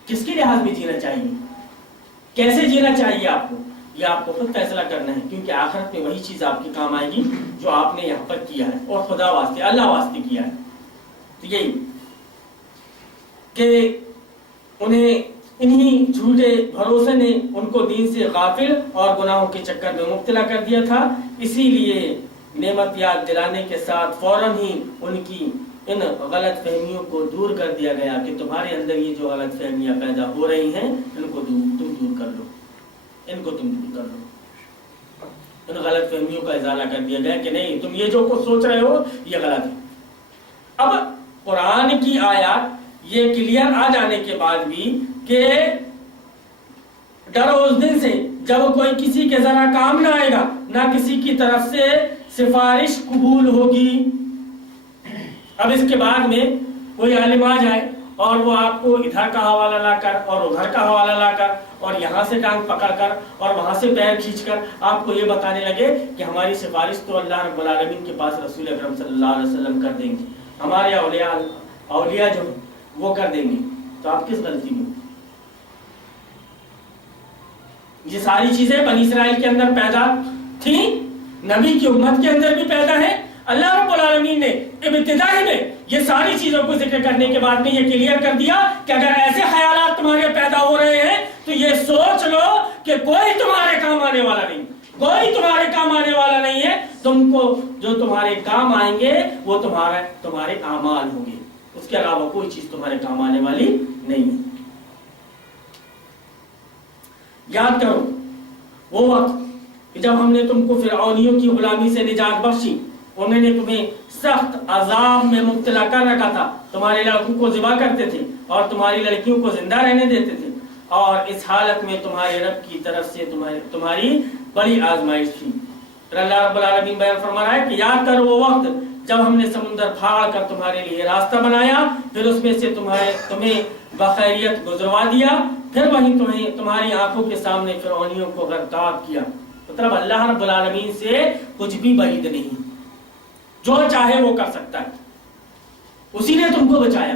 کس کے لحاظ میں جینا چاہیے، کیسے جینا چاہیے آپ کو، یہ آپ کو خود فیصلہ کرنا ہے، کیونکہ آخرت میں وہی چیز آپ کے کام آئے گی جو آپ نے یہاں پر کیا ہے اور خدا واسطے اللہ واسطے کیا ہے. تو یہی کہ انہیں انہی جھوٹے بھروسے نے ان کو دین سے غافل اور گناہوں کے چکر میں مبتلا کر دیا تھا. اسی لیے نعمت یاد دلانے کے ساتھ فوراً ہی ان کی ان غلط فہمیوں کو دور کر دیا گیا کہ تمہارے اندر یہ جو غلط فہمیاں پیدا ہو رہی ہیں ان کو تم دور کر لو، ان غلط فہمیوں کا ازالہ کر دیا گیا کہ نہیں، تم یہ جو کچھ سوچ رہے ہو یہ غلط ہے. اب قرآن کی آیات یہ کلیئر آ جانے کے بعد بھی کہ ڈرو اس دن سے جب کوئی کسی کے ذرا کام نہ آئے گا، نہ کسی کی طرف سے سفارش قبول ہوگی. اب اس کے بعد میں کوئی عالم آ جائے اور وہ آپ کو ادھر کا حوالہ لا کر اور ادھر کا حوالہ لا کر اور یہاں سے ٹانگ پکڑ کر اور وہاں سے پیر کھینچ کر آپ کو یہ بتانے لگے کہ ہماری سفارش تو اللہ رب العالمین کے پاس رسول اکرم صلی اللہ علیہ وسلم کر دیں گے، ہمارے اولیاء جو وہ کر دیں گے، تو آپ کس غلطی میں؟ یہ ساری چیزیں بنی اسرائیل کے اندر پیدا تھیں، نبی کی امت کے اندر بھی پیدا ہے. اللہ رب العالمین نے ابتدائی میں یہ ساری چیزوں کو ذکر کرنے کے بعد میں یہ کلیئر کر دیا کہ اگر ایسے خیالات تمہارے پیدا ہو رہے ہیں تو یہ سوچ لو کہ کوئی تمہارے کام آنے والا نہیں ہے. تم کو جو تمہارے کام آئیں گے وہ تمہارے اعمال ہوں گے، اس کے علاوہ کوئی چیز تمہارے کام آنے والی نہیں ہے. یاد کرو وہ وقت کہ جب ہم نے تم کو فرعونیوں کی غلامی سے نجات بخشی، انہوں نے تمہیں سخت عذاب میں مبتلا کر رکھا تھا، تمہارے لڑکوں کو ذبح کرتے تھے اور تمہاری لڑکیوں کو زندہ رہنے دیتے تھے، اور اس حالت میں تمہارے رب کی طرف سے تمہاری بڑی آزمائش تھی۔ پھر اللہ رب العالمین بیان فرما رہا ہے کہ یاد کرو وہ وقت جب ہم نے سمندر پھاڑ کر تمہارے لیے راستہ بنایا، پھر اس میں سے تمہیں بخیریت گزروا دیا، پھر وہیں تمہاری آنکھوں کے سامنے فرعونیوں کو غرقاب کیا۔ مطلب اللہ رب العالمین سے کچھ بھی بعید نہیں، جو چاہے وہ کر سکتا ہے، اسی نے تم کو بچایا۔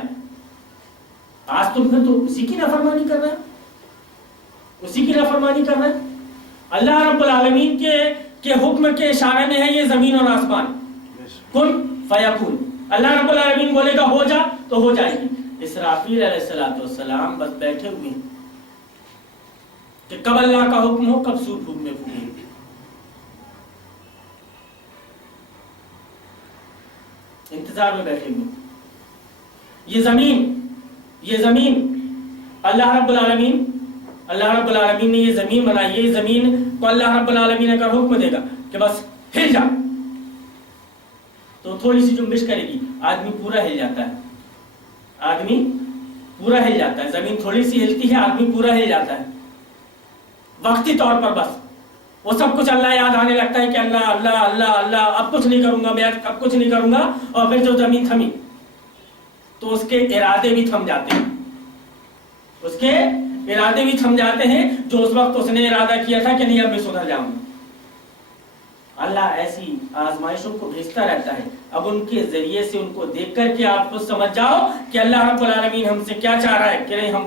آج تم پھر تو اسی کی نافرمانی کر رہے ہیں، اسی کی نافرمانی کر رہے ہیں۔ اللہ رب العالمین کے حکم کے اشارے میں ہے یہ زمین اور آسمان، کن فیکون۔ اللہ رب العالمین بولے گا ہو جا تو ہو جائے گی۔ اسرافیل علیہ السلام بس بیٹھے ہوئے ہیں کہ کب اللہ کا حکم ہو، کب سور پھونک میں پھونکے۔ انتظار میں بیٹھے ہوئے۔ یہ زمین اللہ رب العالمین نے یہ زمین بنائی، یہ زمین کو اللہ رب العالمین اگر حکم دے گا کہ بس ہل جا تو تھوڑی سی جنبش کرے گی، آدمی پورا ہل جاتا ہے، زمین تھوڑی سی ہلتی ہے، آدمی پورا ہل جاتا ہے وقتی طور پر۔ بس وہ سب کچھ اللہ یاد آنے لگتا ہے کہ اللہ اللہ اللہ اللہ، اب کچھ نہیں کروں گا میں، اب کچھ نہیں کروں گا، اور پھر جو زمین تھمی تو اس کے ارادے بھی تھم جاتے ہیں، جو اس وقت اس نے ارادہ کیا تھا کہ نہیں اب میں سدھر جاؤں گا۔ اللہ ایسی آزمائشوں کو بھیجتا رہتا ہے۔ اب ان کے ذریعے سے ان کو دیکھ کر کے آپ خود سمجھ جاؤ کہ اللہ رب العالمین ہم سے کیا چاہ رہا ہے کہ نہیں ہم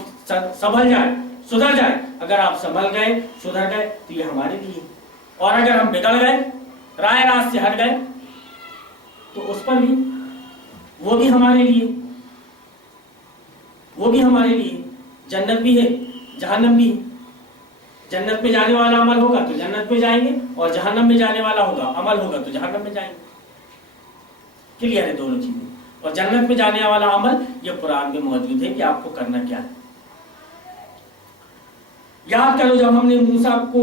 سنبھل جائیں، سدھر جائیں۔ اگر آپ سنبھل گئے، سدھر گئے تو یہ ہمارے لیے، اور اگر ہم بگڑ گئے، رائے راست سے ہٹ گئے تو اس پر بھی وہ بھی ہمارے لیے جنت بھی ہے، جہنم بھی ہے۔ جنت میں جانے والا عمل ہوگا تو جنت میں جائیں گے، اور جہنم میں جانے والا عمل ہوگا تو جہنم میں جائیں گے۔ کلیئر ہے دونوں چیزیں۔ اور جنت میں جانے والا عمل یہ قرآن میں موجود ہے کہ آپ کو کرنا کیا ہے۔ یاد کرو جب ہم نے موسیٰ کو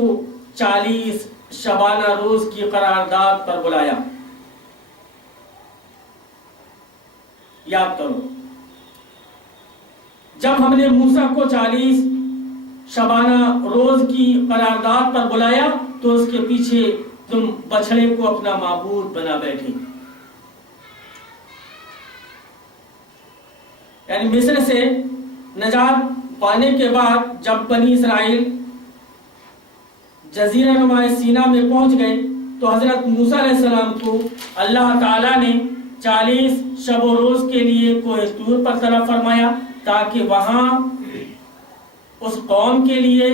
40 شبانہ روز کی قرارداد پر بلایا، یاد کرو جب ہم نے موسیٰ کو 40 شبانہ روز کی قرارداد پر بلایا تو اس کے پیچھے تم بچڑے کو اپنا معبود بنا بیٹھے۔ یعنی مصر سے نجات پانے کے بعد جب بنی اسرائیل جزیرہ نما سینا میں پہنچ گئے تو حضرت موسیٰ علیہ السلام کو اللہ تعالیٰ نے 40 شب و روز کے لیے کوہ طور پر طلب فرمایا، تاکہ وہاں اس قوم کے لیے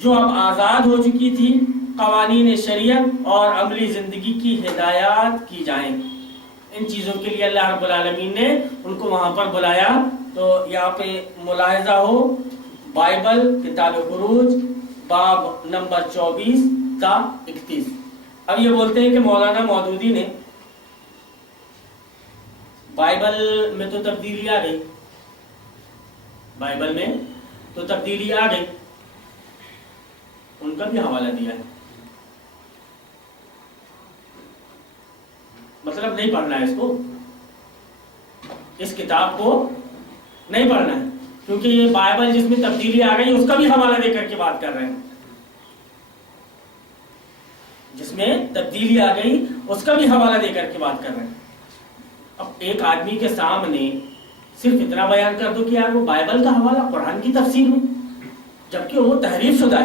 جو اب آزاد ہو چکی تھی قوانین شریعت اور عملی زندگی کی ہدایات کی جائیں۔ ان چیزوں کے لیے اللہ رب العالمین نے ان کو وہاں پر بلایا۔ تو یہاں پہ ملاحظہ ہو، بائبل کتاب خروج باب نمبر 24 تا 31۔ اب یہ بولتے ہیں کہ مولانا مودودی نے بائبل میں تو تبدیلی آ گئی، بائبل میں تو تبدیلی آ گئی، ان کا بھی حوالہ دیا ہے۔ مطلب نہیں پڑھنا ہے اس کتاب کو نہیں پڑھنا ہے، کیونکہ یہ بائبل جس میں تبدیلی آ گئی اس کا بھی حوالہ دے کر کے بات کر رہے ہیں، جس میں تبدیلی آ گئی اس کا بھی حوالہ دے کر کے بات کر رہے ہیں۔ اب ایک آدمی کے سامنے صرف اتنا بیان کر دو کہ یار وہ بائبل کا حوالہ قرآن کی تفسیر میں، جبکہ وہ تحریف شدہ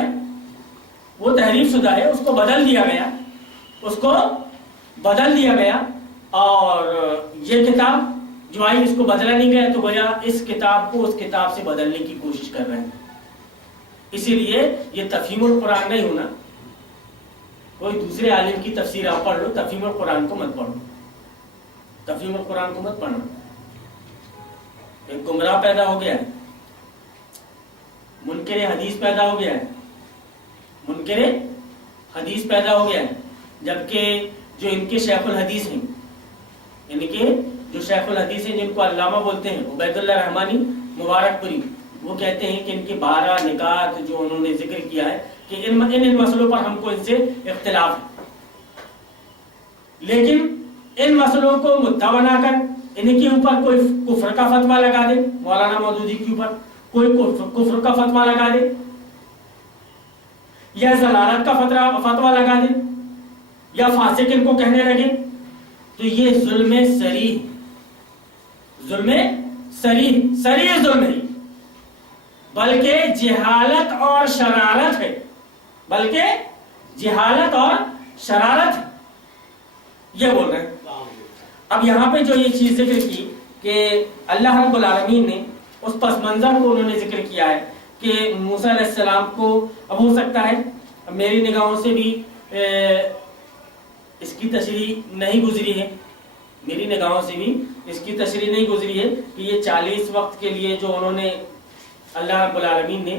ہے، اس کو بدل دیا گیا، اور یہ کتاب جو آئی اس کو بدلا نہیں گیا، تو گویا اس کتاب کو اس کتاب سے بدلنے کی کوشش کر رہے ہیں۔ اسی لیے یہ تفہیم القرآن نہیں ہونا، کوئی دوسرے عالم کی تفسیر آپ پڑھ لو، تفہیم القرآن کو مت پڑھو، تفہیم القرآن کو مت پڑھنا۔ ایک گمراہ پیدا ہو گیا ہے، منکر حدیث پیدا ہو گیا ہے، جبکہ جو ان کے شیخ الحدیث ہیں، جن کو علامہ بولتے ہیں، عبید اللہ رحمانی مبارک پوری، وہ کہتے ہیں کہ ان کے 12 نکات جو انہوں نے ذکر کیا ہے کہ ان مسئلوں پر ہم کو ان سے اختلاف ہے، لیکن ان مسئلوں کو مدعا بنا کر ان کے اوپر کوئی کفر کا فتویٰ لگا دے، مولانا مودودی کے اوپر کوئی کفر کا فتویٰ لگا دے یا ضلالت کا فتویٰ لگا دے یا فاسق ان کو کہنے لگے، تو یہ ظلم صریح، ظلم صریح ظلم ہے، بلکہ جہالت اور شرارت ہے، بلکہ جہالت اور شرارت ہے، یہ بول رہے ہیں۔ اب یہاں پہ جو یہ چیز ذکر کی کہ اللہ رب العالمین نے اس پس منظر کو انہوں نے ذکر کیا ہے کہ موسیٰ علیہ السلام کو، اب ہو سکتا ہے میری نگاہوں سے بھی اس کی تشریح نہیں گزری ہے، میری نگاہوں سے بھی اس کی تشریح نہیں گزری ہے کہ یہ 40 وقت کے لیے جو انہوں نے اللہ رب العالمین نے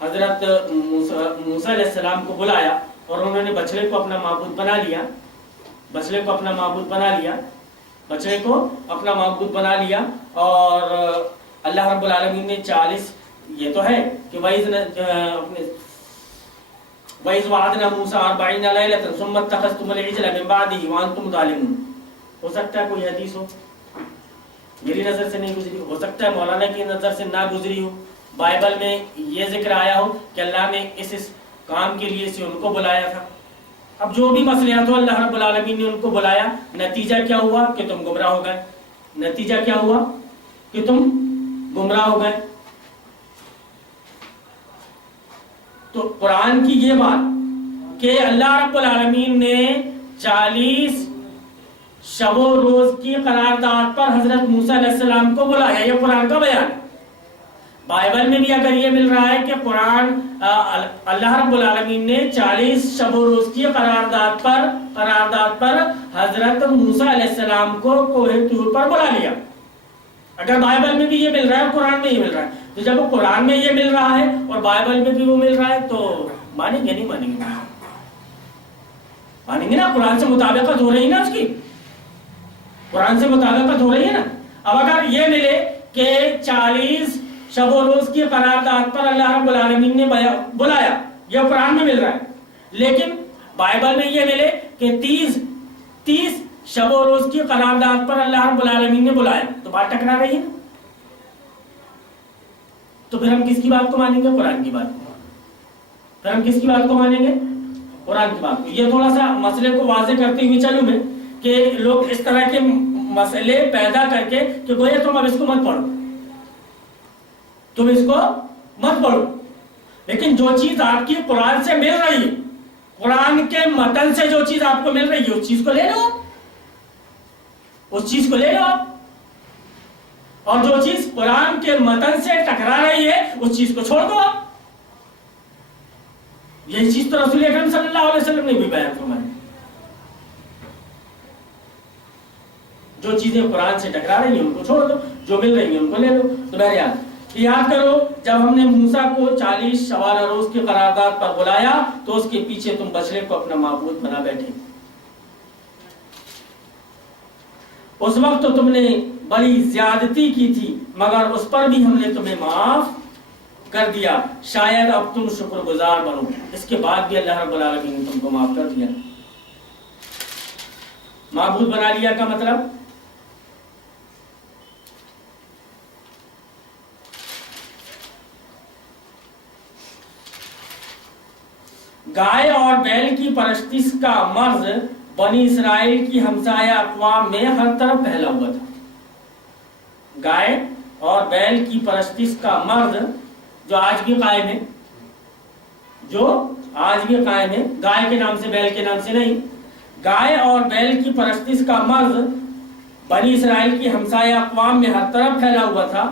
حضرت موسیٰ علیہ السلام کو بلایا اور انہوں نے بچڑے کو اپنا معبود بنا لیا، بچڑے کو اپنا معبود بنا لیا، بچڑے کو اپنا معبود بنا لیا، اور اللہ رب العالمین نے 40، یہ تو ہے کہ وَإِذْ وَعَدْنَا مُوسَىٰ 40 لَيْلَةً ثُمَّ اتَّخَذْتُمُ الْعِجْلَ مِن بَعْدِهِ وَأَنْتُمْ ظَالِمُونَ۔ ہو سکتا ہے کوئی حدیث ہو، میری نظر سے نہیں گزری، ہو سکتا ہے مولانا کی نظر سے نہ گزری ہو، بائبل میں یہ ذکر آیا ہو کہ اللہ نے اس کام کے لیے سے ان کو بلایا تھا۔ اب جو بھی مسئلہ تو اللہ رب العالمین نے ان کو بلایا، نتیجہ کیا ہوا کہ تم گمراہ ہو گئے، نتیجہ کیا ہوا کہ تم گمراہ ہو گئے۔ تو قرآن کی یہ بات کہ اللہ رب العالمین نے 40 شب و روز کی قرارداد پر حضرت موسیٰ علیہ السلام کو بلایا، یہ قرآن کا بیان ہے۔ بائبل میں بھی اگر یہ مل رہا ہے کہ قرآن اللہ رب العالمین نے 40 شب و روز کی قرارداد پر حضرت موسیٰ علیہ السلام کو کوہ طور پر بلا لیا، اگر بائبل میں بھی یہ مل رہا ہے، قرآن میں یہ مل رہا ہے، تو جب وہ قرآن میں یہ مل رہا ہے اور بائبل میں بھی وہ مل رہا ہے تو مانیں گے نہیں مانیں گے؟ مانیں گے نا، قرآن سے مطابقت ہو رہی نا، اس کی قرآن سے مطابقت ہو رہی ہے نا۔ اب اگر یہ ملے کہ 40 شب و روز کی قرارداد پر اللہ رب العالمین نے بلایا، یہ قرآن میں مل رہا ہے، لیکن بائبل میں یہ ملے کہ 30 شب و روز کی قرارداد پر اللہ رب العالمین نے بلایا، تو بات ٹکرا رہی ہے، تو پھر ہم کس کی بات کو مانیں گے؟ قرآن کی بات کو۔ پھر ہم کس کی بات کو مانیں گے؟ قرآن کی بات کو۔ یہ تھوڑا سا مسئلے کو واضح کرتے ہوئے چلوں میں کہ لوگ اس طرح کے مسئلے پیدا کر کے کہ گویا تم اب اس کو مت پڑھو، تم اس کو مت پڑھو، لیکن جو چیز آپ کی قرآن سے مل رہی ہے، قرآن کے متن سے جو چیز آپ کو مل رہی ہے، اس چیز کو لے لو، اس چیز کو لے لو آپ، اور جو چیز قرآن کے متن سے ٹکرا رہی ہے اس چیز کو چھوڑ دو آپ۔ یہ چیز تو رسول اکرم صلی اللہ علیہ وسلم نے بھی بیان فرمائی، جو چیزیں قرآن سے ٹکرا رہی ہیں ان کو چھوڑ دو، جو مل رہی ہیں ان کو لے لو۔ تو بہرحال یاد کرو، جب ہم نے موسیٰ کو 40 شوال روز کی قرارداد پر بلایا تو اس کے پیچھے تم بچڑے کو اپنا معبود بنا بیٹھے، اس وقت تو تم نے بڑی زیادتی کی تھی، مگر اس پر بھی ہم نے تمہیں معاف کر دیا، شاید اب تم شکر گزار بنو۔ اس کے بعد بھی اللہ رب العالمین نے تم کو معاف کر دیا۔ معبود بنا لیا کا مطلب گائے اور بیل کی پرستش کا مرض بنی اسرائیل کی ہمسایہ اقوام میں ہر طرف پھیلا ہوا تھا۔ گائے اور بیل کی پرستش کا مرض جو آج بھی قائم ہے، جو آج بھی قائم ہے، گائے کے نام سے بیل کے نام سے نہیں، گائے اور بیل کی پرستش کا مرض بنی اسرائیل کی ہمسایہ اقوام میں ہر طرف پھیلا ہوا تھا۔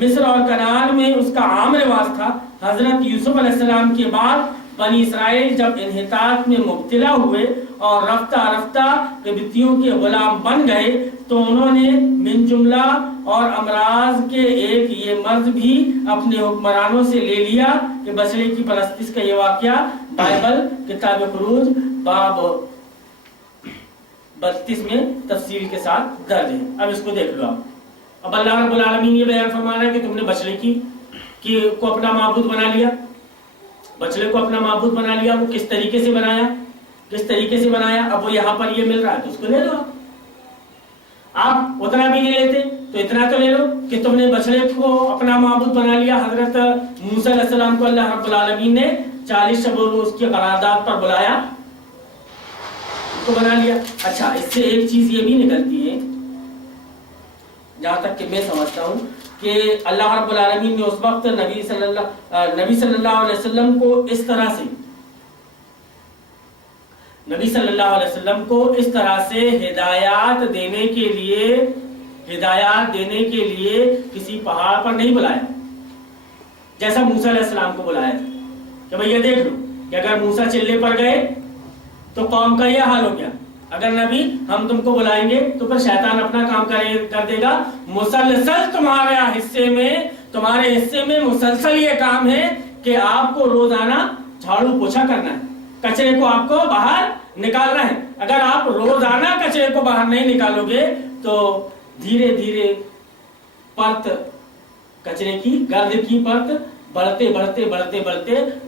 مصر اور کنعان میں اس کا عام رواج تھا۔ حضرت یوسف علیہ السلام کے بعد بنی اسرائیل جب انحطاط میں مبتلا ہوئے اور رفتہ رفتہ قبطیوں کے غلام بن گئے تو انہوں نے من جملہ اور امراض کے ایک یہ مرض بھی اپنے حکمرانوں سے لے لیا کہ بچڑے کی پرستش کا یہ واقعہ بائبل کتاب خروج باب 32 میں تفصیل کے ساتھ درج ہے۔ اب اس کو دیکھ لو آپ۔ اب اللہ رب العالمین یہ بیان فرما رہا ہے کہ تم نے بچڑے کو اپنا معبود بنا لیا، بچڑے کو اپنا معبود بنا لیا۔ وہ کس طریقے سے بنایا کس طریقے سے بنایا. اب وہ یہاں پر یہ مل رہا ہے تو اس کو لے لو. آپ اتنا بھی نہیں لیتے تو اتنا تو لے لو کہ تم نے بچڑے کو اپنا معبود بنا لیا. حضرت موسیٰ علیہ السلام کو اللہ رب العالمین نے 40 شب و روز کی قرارداد پر بلایا تو بنا لیا. اچھا اس سے ایک چیز یہ بھی نکلتی ہے جہاں تک کہ میں سمجھتا ہوں کہ اللہ رب العالمین نے اس وقت نبی صلی اللہ علیہ وسلم کو اس طرح سے ہدایات دینے کے لیے کسی پہاڑ پر نہیں بلایا جیسا موسیٰ علیہ السلام کو بلایا تھا کہ بھئی یہ دیکھ لو کہ اگر موسیٰ چلے پر گئے تو قوم کا یہ حال ہو گیا. اگر نبی ہم تم کو بلائیں گے تو پھر شیطان اپنا کام کر دے گا. مسلسل تمہارے حصے میں مسلسل یہ کام ہے کہ آپ کو روزانہ جھاڑو پوچھا کرنا ہے, کچرے کو آپ کو باہر نکالنا ہے. اگر آپ روزانہ کچرے کو باہر نہیں نکالو گے تو دھیرے دھیرے پرت کچرے کی گرد کی پرت بڑھتے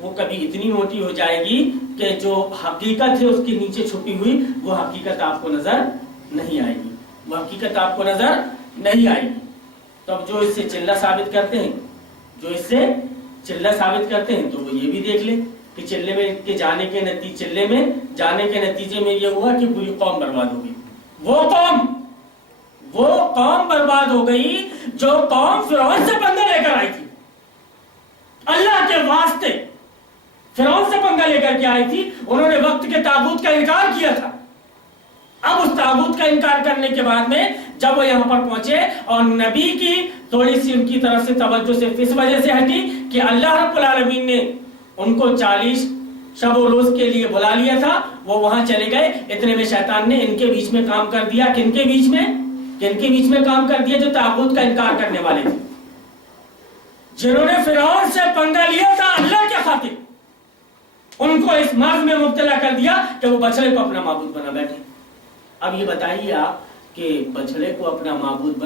وہ کبھی اتنی موٹی ہو جائے گی کہ جو حقیقت ہے اس کے نیچے چھپی ہوئی وہ حقیقت آپ کو نظر نہیں آئے گی. تو اب جو اس سے چلہ ثابت کرتے ہیں تو وہ یہ بھی دیکھ لیں کہ چلے میں جانے کے نتیجے میں یہ ہوا کہ پوری قوم برباد ہو گئی. وہ قوم برباد ہو گئی جو قوم فرعون سے پنگا لے کر آئی تھی. اللہ کے واسطے فرعون سے پنگا لے کر کے آئی تھی. انہوں نے وقت کے تابوت کا انکار کیا تھا. اب اس تابوت کا انکار کرنے کے بعد میں جب وہ یہاں پر پہنچے اور نبی کی تھوڑی سی ان کی طرف سے توجہ صرف اس وجہ سے ہٹی کہ اللہ رب العالمین نے ان کو 40 شب و روز کے لیے بلا لیا تھا, وہ وہاں چلے گئے. اتنے میں شیطان نے ان کے بیچ میں کام کر دیا. کن کے بیچ میں کام کر دیا؟ جو تابوت کا انکار کرنے والے تھے, جنہوں نے فرعون سے پنگا لیا تھا اللہ کے خاطر. ان کو اس مرض میں مبتلا کر دیا کہ وہ بچڑے کو اپنا معبود بنا بیٹھے. اب یہ بتائیے آپ کہ بچڑے کو اپنا معبود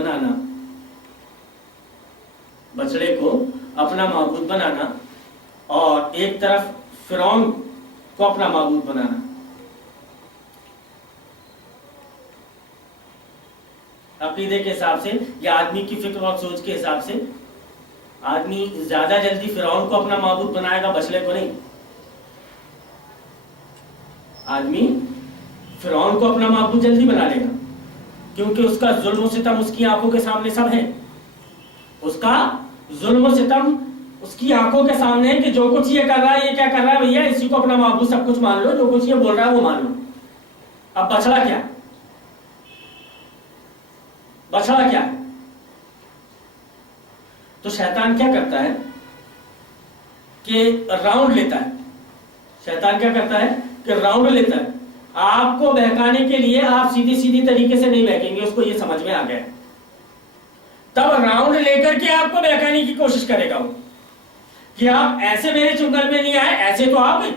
بنانا اور ایک طرف فرعون کو اپنا معبود بنانا, عقیدے کے حساب سے یا آدمی کی فکر اور سوچ کے حساب سے آدمی زیادہ جلدی فرعون کو اپنا معبود بنائے گا, بچڑے کو نہیں. آدمی فرعون کو اپنا معبود جلدی بنا لے گا کیونکہ اس کا ظلم و ستم اس کی آنکھوں کے سامنے سب ہے. اس کا ظلم و ستم اس کی آنکھوں کے سامنے ہے کہ جو کچھ یہ کر رہا ہے, یہ کیا کر رہا ہے بھیا, اسی کو اپنا معبود سب کچھ مان لو, جو کچھ یہ بول رہا ہے وہ مان لو. اب بچڑا کیا تو شیطان کیا کرتا ہے کہ راؤنڈ لیتا ہے. آپ کو بہکانے کے لیے آپ سیدھی طریقے سے نہیں بہکیں گے, اس کو یہ سمجھ میں آ گیا. تب راؤنڈ لے کر کے آپ کو بہکانے کی کوشش کرے گا وہ کہ آپ ایسے میرے چنگل میں نہیں آئے, ایسے تو آ گئے,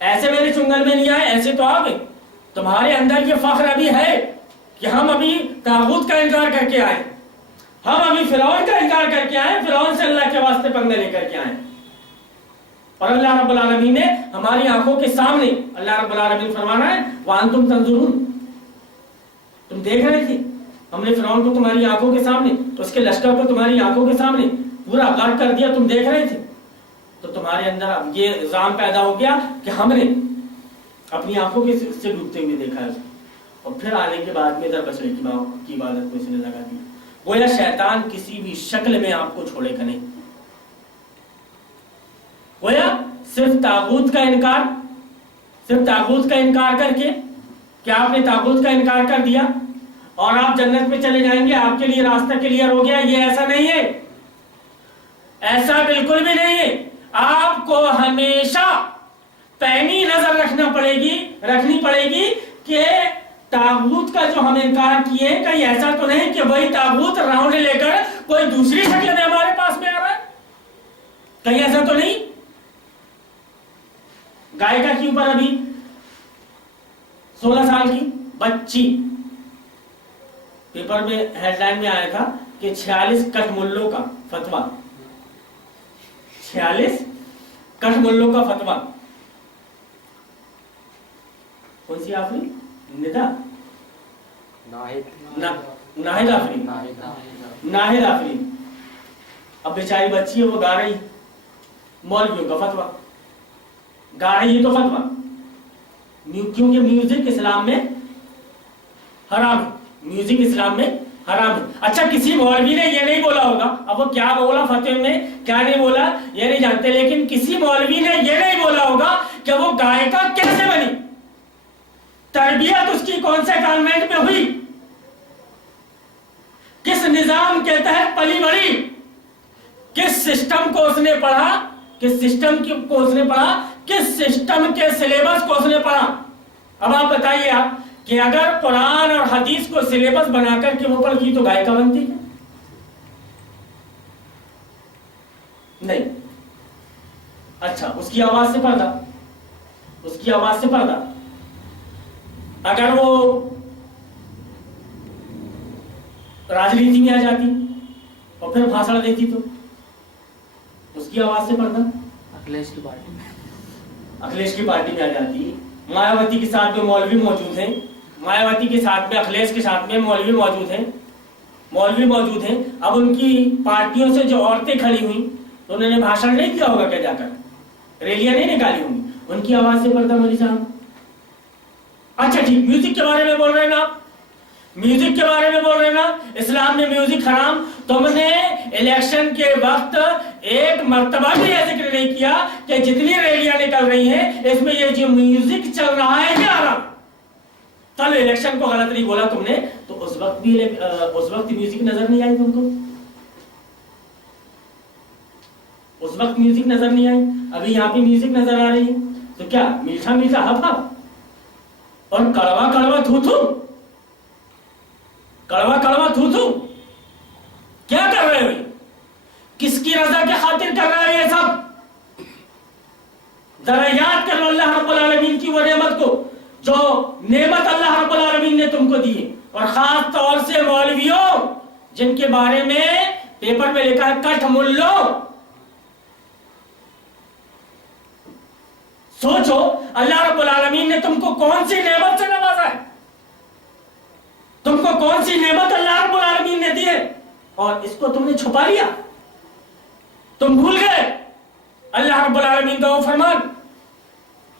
ایسے میرے چنگل میں نہیں آئے, ایسے تو آ گئے. تمہارے اندر یہ فخر ابھی ہے کہ ہم ابھی طاغوت کا انکار کر کے آئے, ہم ابھی فرعون کا انکار کر کے آئے, فرعون سے اللہ کے واسطے پنگے لے کر کے آئے. اور اللہ رب العالمین نے ہماری آنکھوں کے سامنے, اللہ رب العالمین فرمانا ہے وَأَنْتُمْ تَنْظُرُونَ, تم دیکھ رہے تھے, ہم نے فرعون کو تمہاری آنکھوں کے سامنے, تو اس کے لشکر کو تمہاری آنکھوں کے سامنے پورا غرق کر دیا, تم دیکھ رہے تھے. تو تمہارے اندر اب یہ الزام پیدا ہو گیا کہ ہم نے اپنی آنکھوں سے ڈوبتے ہوئے دیکھا ہے, اور پھر آنے کے بعد میں ادھر بچڑے کی عبادت کو اس نے لگا دیا. گویا شیطان کسی بھی شکل میں آپ کو چھوڑے گا نہیں. گویا صرف طاغوت کا انکار کر کے کہ آپ نے طاغوت کا انکار کر دیا اور آپ جنت میں چلے جائیں گے, آپ کے لیے راستہ کلیئر ہو گیا, یہ ایسا نہیں ہے, ایسا بالکل بھی نہیں ہے. آپ کو ہمیشہ پینی نظر رکھنی پڑے گی کہ طاغوت کا جو ہم انکار کیے کہیں ایسا تو نہیں کہ وہی طاغوت راؤنڈ لے کر کوئی دوسری شکل میں ہمارے پاس میں آ رہا ہے, کہیں ایسا تو نہیں. گائے کا کے اوپر ابھی 16 سال کی بچی, پیپر میں ہیڈ لائن میں آیا تھا کہ 46 کٹ ملوں کا فتویٰ, 46 کٹ ملوں کا فتویٰ. سی آفرین؟ ندا ناہد آفرین، ناہد آفرین. اب بیچاری بچی ہے وہ گا رہی، مولویوں کا فتویٰ گا رہی ہے تو فتویٰ، کیونکہ میوزک اسلام میں حرام ہے، میوزک اسلام میں حرام ہے. اچھا کسی مولوی نے یہ نہیں بولا ہوگا، اب وہ کیا بولا فتوے میں کیا نہیں بولا یہ نہیں جانتے، لیکن کسی مولوی نے یہ نہیں بولا ہوگا کہ وہ گائیکا کیسے بنی، تربیت اس کی کون سے کانوینٹ میں ہوئی، کس نظام کے تحت پلی بڑھی، کس سسٹم کو اس نے پڑھا، کس سسٹم کو اس نے پڑھا، کس سسٹم کے سلیبس کو اس نے پڑھا. اب آپ بتائیے آپ کہ اگر قرآن اور حدیث کو سلیبس بنا کر کے وہ پڑھتی تو گائیکا بنتی ہے؟ نہیں. اچھا اس کی آواز سے پردہ، اس کی آواز سے پردہ. اگر وہ راجنیتی میں آ جاتی اور پھر بھاشن دیتی تو اس کی آواز سے پردہ. اکھلیش کی پارٹی میں آ جاتی، مایاوتی کے ساتھ میں مولوی موجود ہیں، مایاوتی کے ساتھ میں اکھلیش کے ساتھ میں مولوی موجود ہیں، مولوی موجود ہیں. اب ان کی پارٹیوں سے جو عورتیں کھڑی ہوئیں تو انہوں نے بھاشن نہیں دیا ہوگا کیا جا کر، ریلیاں نہیں نکالی ہوں گی، ان کی آواز سے پردہ مولوی صاحب. اچھا ٹھیک، میوزک کے بارے میں بول رہے ہیں نا، میوزک کے بارے میں بول رہے ہیں نا، اسلام میں میوزک حرام. تم نے الیکشن کے وقت ایک مرتبہ بھی یہ ذکر نہیں کیا کہ جتنی ریلیاں نکل رہی ہیں اس میں یہ جو میوزک چل رہا ہے یہ حرام. کل الیکشن کو غلط نہیں بولا تم نے تو اس وقت بھی میوزک نظر نہیں آئی تم کو، اس وقت میوزک نظر نہیں آئی. ابھی یہاں پہ میوزک نظر آ رہی ہے تو کیا میٹھا میٹھا ہپ ہپ اور کڑوا کڑوا تھو تھو، کڑوا کڑوا تھو تھو، کیا کر رہے ہو؟ کس کی رضا کے خاطر کر رہے ہو یہ سب؟ ذرا یاد کر لو اللہ رب العالمین کی وہ نعمت کو جو نعمت اللہ رب العالمین نے تم کو دی ہے. اور خاص طور سے مولویوں جن کے بارے میں پیپر میں لکھا ہے کٹ ملو، سوچو اللہ رب العالمین نے تم کو کون سی نعمت سے نوازا ہے، تم کو کون سی نعمت اللہ رب العالمین نے دی ہے اور اس کو تم نے چھپا لیا، تم بھول گئے. اللہ رب العالمین کا وہ فرمان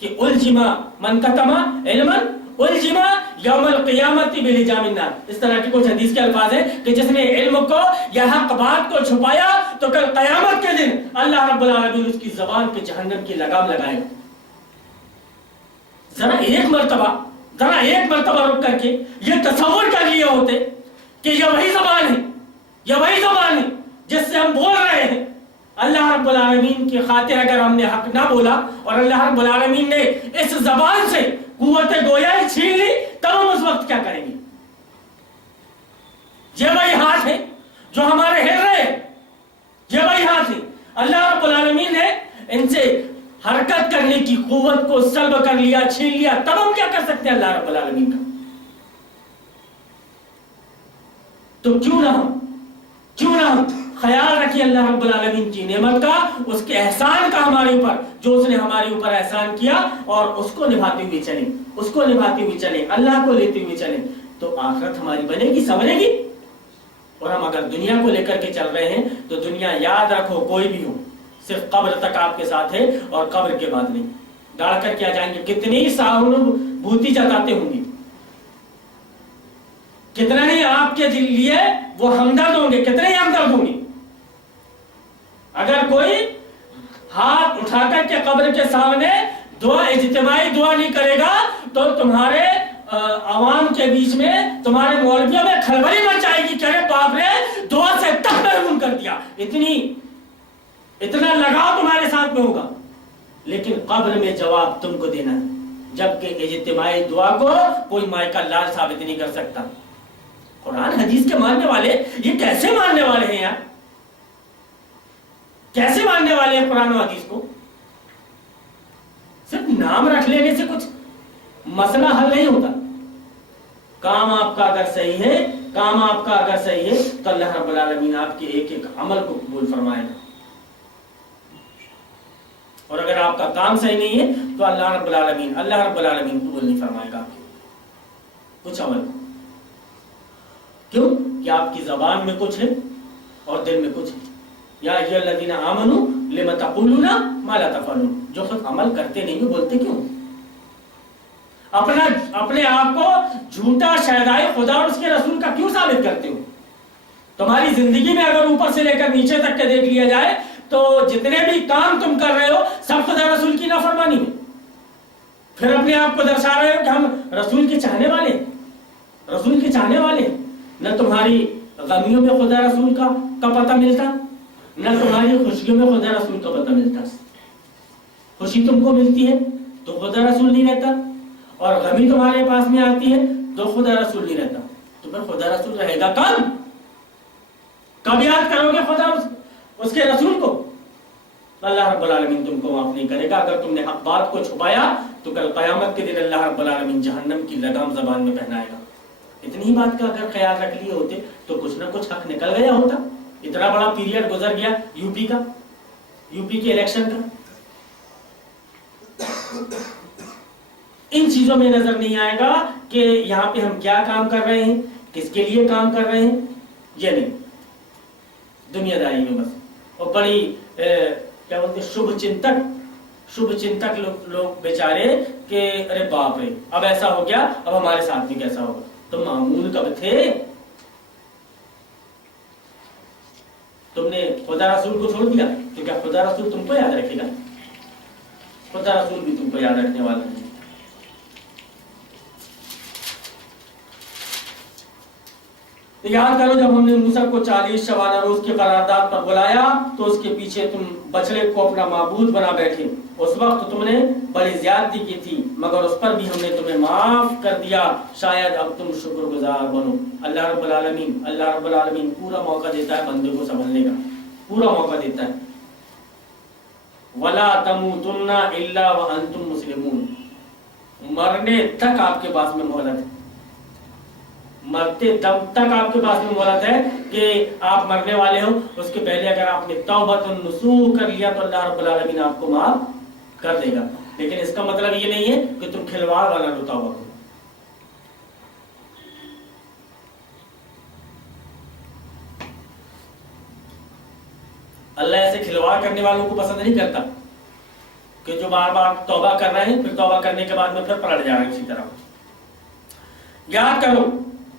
کہ الجما من کتما علما الجما یوم القیامت بلجام النار. اس طرح کی کچھ حدیث کے الفاظ ہیں کہ جس نے علم کو یا حق بات کو چھپایا تو کل قیامت کے دن اللہ رب العالمین اس کی زبان پہ جہنم کی لگام لگائے. ذرا ایک مرتبہ رک کر کے یہ تصور کر لیے ہوتے کہ یہ وہی زبان ہے جس سے ہم بول رہے ہیں. اللہ رب العالمین کی خاطر اگر ہم نے حق نہ بولا اور اللہ رب العالمین نے اس زبان سے قوت گویائی چھین لی تب ہم اس وقت کیا کریں گے؟ یہ وہی ہاتھ ہے جو ہمارے ہل رہے ہیں، یہ وہی ہاتھ ہے. اللہ رب العالمین نے ان سے حرکت کرنے کی قوت کو سلب کر لیا، چھین لیا، تب ہم کیا کر سکتے ہیں اللہ رب العالمین کا؟ تو کیوں نہ ہم خیال رکھیں اللہ رب العالمین کی نعمت کا، اس کے احسان کا ہمارے اوپر جو اس نے ہمارے اوپر احسان کیا، اور اس کو نبھاتے ہوئے چلیں، اللہ کو لیتے ہوئے چلیں، تو آخرت ہماری بنے گی، سنورے گی. اور ہم اگر دنیا کو لے کر کے چل رہے ہیں تو دنیا یاد رکھو کوئی بھی ہو صرف قبر تک آپ کے ساتھ ہے اور قبر کے بعد نہیں. گاڑ کر کے آ جائیں گے، کتنی سہانوبھوتی جتاتے ہوں گے، کتنا ہی آپ کے لیے وہ ہمدرد ہوں گے، کتنے ہی ہمدرد ہوں گے. اگر کوئی ہاتھ اٹھا کر کے قبر کے سامنے اجتماعی دعا نہیں کرے گا تو تمہارے عوام کے بیچ میں، تمہارے مولویوں میں کھلبلی مچ جائے گی کہ ارے باپ نے دعا سے تک محروم کر دیا، اتنا لگاؤ تمہارے ساتھ میں ہوگا. لیکن قبر میں جواب تم کو دینا ہے، جبکہ اجتماعی دعا کو کوئی مائکا لال ثابت نہیں کر سکتا. قرآن حدیث کے ماننے والے یہ کیسے ماننے والے ہیں یار؟ کیسے ماننے والے ہیں قرآن و حدیث کو؟ صرف نام رکھ لینے سے کچھ مسئلہ حل نہیں ہوتا. کام آپ کا اگر صحیح ہے تو اللہ رب العالمین آپ کے ایک ایک عمل کو قبول فرمائے گا. اور اگر آپ کا کام صحیح نہیں ہے تو اللہ رب العالمین قبول نہیں فرمائے گا آپ کے کچھ عمل. کیوں؟ کہ آپ کی زبان میں کچھ ہے اور دل میں کچھ ہے. یا ایھا الذین آمنوا لم تقولون ما لا تفعلون. جو خود عمل کرتے نہیں ہو بولتے کیوں؟ اپنے آپ کو جھوٹا شہدائے خدا اور اس کے رسول کا کیوں ثابت کرتے ہو؟ تمہاری زندگی میں اگر اوپر سے لے کر نیچے تک کے دیکھ لیا جائے تو جتنے بھی کام تم کر رہے ہو سب خدا رسول کی نافرمانی میں. پھر اپنے آپ کو درشا رہے ہو کہ ہم رسول کے چاہنے والے رسول کے چاہنے والے. نہ تمہاری غمیوں میں خدا رسول کا پتہ ملتا، نہ تمہاری خوشیوں میں خدا رسول کا پتہ ملتا. خوشی تم کو ملتی ہے تو خدا رسول نہیں رہتا، اور غمی تمہارے پاس میں آتی ہے تو خدا رسول نہیں رہتا. تو پھر خدا رسول رہے گا کب یاد کرو گے خدا اس کے رسول کو؟ اللہ رب العالمین تم کو معاف نہیں کرے گا. اگر تم نے حق بات کو چھپایا تو کل قیامت کے دن اللہ رب العالمین جہنم کی لگام زبان میں پہنائے گا. اتنی ہی بات کا اگر خیال رکھ لیے ہوتے تو کچھ نہ کچھ حق نکل گیا ہوتا. اتنا بڑا پیریڈ گزر گیا یو پی کے الیکشن کا. ان چیزوں میں نظر نہیں آئے گا کہ یہاں پہ ہم کیا کام کر رہے ہیں، کس کے لیے کام کر رہے ہیں. یہ نہیں، دنیا داری میں بس. اور بڑی کیا بولتے شبھ چنتک لوگ بیچارے کہ ارے باپ رے اب ایسا ہو گیا، اب ہمارے ساتھ بھی کیسا ہوگا. تم معمول کب تھے؟ تم نے خدا رسول کو چھوڑ دیا تو کیا خدا رسول تم کو یاد رکھے گا؟ خدا رسول بھی تم کو یاد رکھنے والا نہیں. یاد کرو جب ہم نے موسیٰ کو 40 شبانہ روز کی قرارداد پر بلایا تو اس کے پیچھے تم بچڑے کو اپنا معبود بنا بیٹھے. اس وقت تم نے بڑی زیادتی کی تھی مگر اس پر بھی ہم نے تمہیں معاف کر دیا. شاید اب تم شکر گزار بنو. اللہ رب العالمین پورا موقع دیتا ہے بندے کو سنبھلنے کا، پورا موقع دیتا ہے. وَلَا تَمُوتُنَّ إِلَّا وَأَنْتُمْ مُسْلِمُونَ. مرنے تک آپ کے پاس میں مہلت ہے، مرتے دم تک آپ کے پاس میں مہلت ہے کہ آپ مرنے والے ہو. اس کے پہلے اگر آپ نے توبۃ النصوح کر لیا تو اللہ رب العالمین آپ کو معاف کر دے گا. لیکن اس کا مطلب یہ نہیں ہے کہ تم کھلواڑ والا توبہ کرو. اللہ ایسے کھلواڑ کرنے والوں کو پسند نہیں کرتا کہ جو بار بار توبہ کر رہے ہیں پھر توبہ کرنے کے بعد میں پھر پلٹ جا رہے ہیں اسی طرح. یاد کرو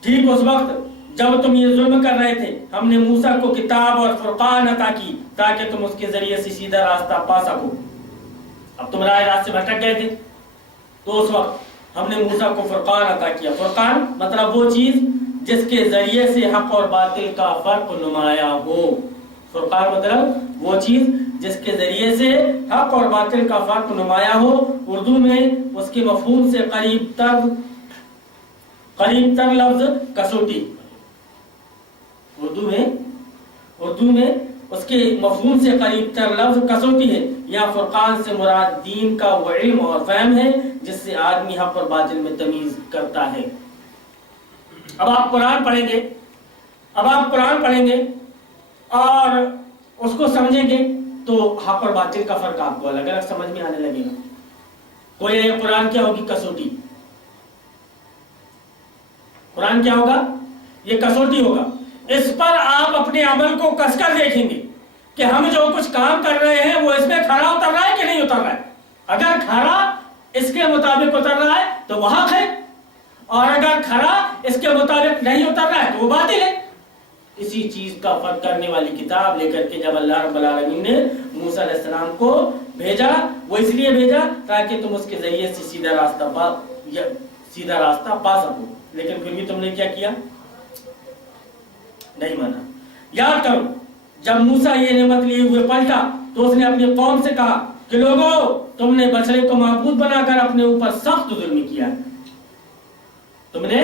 ٹھیک اس وقت جب تم یہ ظلم کر رہے تھے ہم نے موسیٰ کو کتاب اور فرقان عطا کی تاکہ تم اس کے ذریعے سے سیدھا راستہ پا سکو. اب تم راہ راست سے بھٹک گئے تھے تو اس وقت ہم نے موسیٰ کو فرقان عطا کیا. فرقان مطلب وہ چیز جس کے ذریعے سے حق اور باطل کا فرق نمایاں ہو. فرقان مطلب وہ چیز جس کے ذریعے سے حق اور باطل کا فرق نمایاں ہو. اردو میں اس کے مفہوم سے قریب تر لفظ کسوٹی. اردو میں اس کے مفہوم سے قریب تر لفظ کسوٹی ہے. یا فرقان سے مراد دین کا وہ علم اور فہم ہے جس سے آدمی حق اور باطل میں تمیز کرتا ہے. اب آپ قرآن پڑھیں گے اور اس کو سمجھیں گے تو حق اور باطل کا فرق آپ کو الگ الگ سمجھ میں آنے لگے گا. کوئی قرآن کیا ہوگی؟ کسوٹی. قرآن کیا ہوگا؟ یہ کسوٹی ہوگا. اس پر آپ اپنے عمل کو کس کر دیکھیں گے کہ ہم جو کچھ کام کر رہے ہیں وہ اس میں کھرا اتر رہا ہے کہ نہیں اتر رہا ہے. اگر کھرا اس کے مطابق اتر رہا ہے تو وہ حق ہے، اور اگر کھرا اس کے مطابق نہیں اتر رہا ہے تو وہ باطل ہے. اسی چیز کا فرق کرنے والی کتاب لے کر کے جب اللہ رب العالمین نے موسیٰ علیہ السلام کو بھیجا وہ اس لیے بھیجا تاکہ تم اس کے ذریعے سے سیدھا راستہ پا سکو. لیکن پھر بھی تم نے کیا کیا؟ نہیں مانا. یاد کرو جب موسیٰ یہ نعمت لیے ہوئے پلٹا تو اس نے اپنی قوم سے کہا کہ لوگوں تم نے بچڑے کو معبود بنا کر اپنے اوپر سخت ظلم کیا ہے. تم نے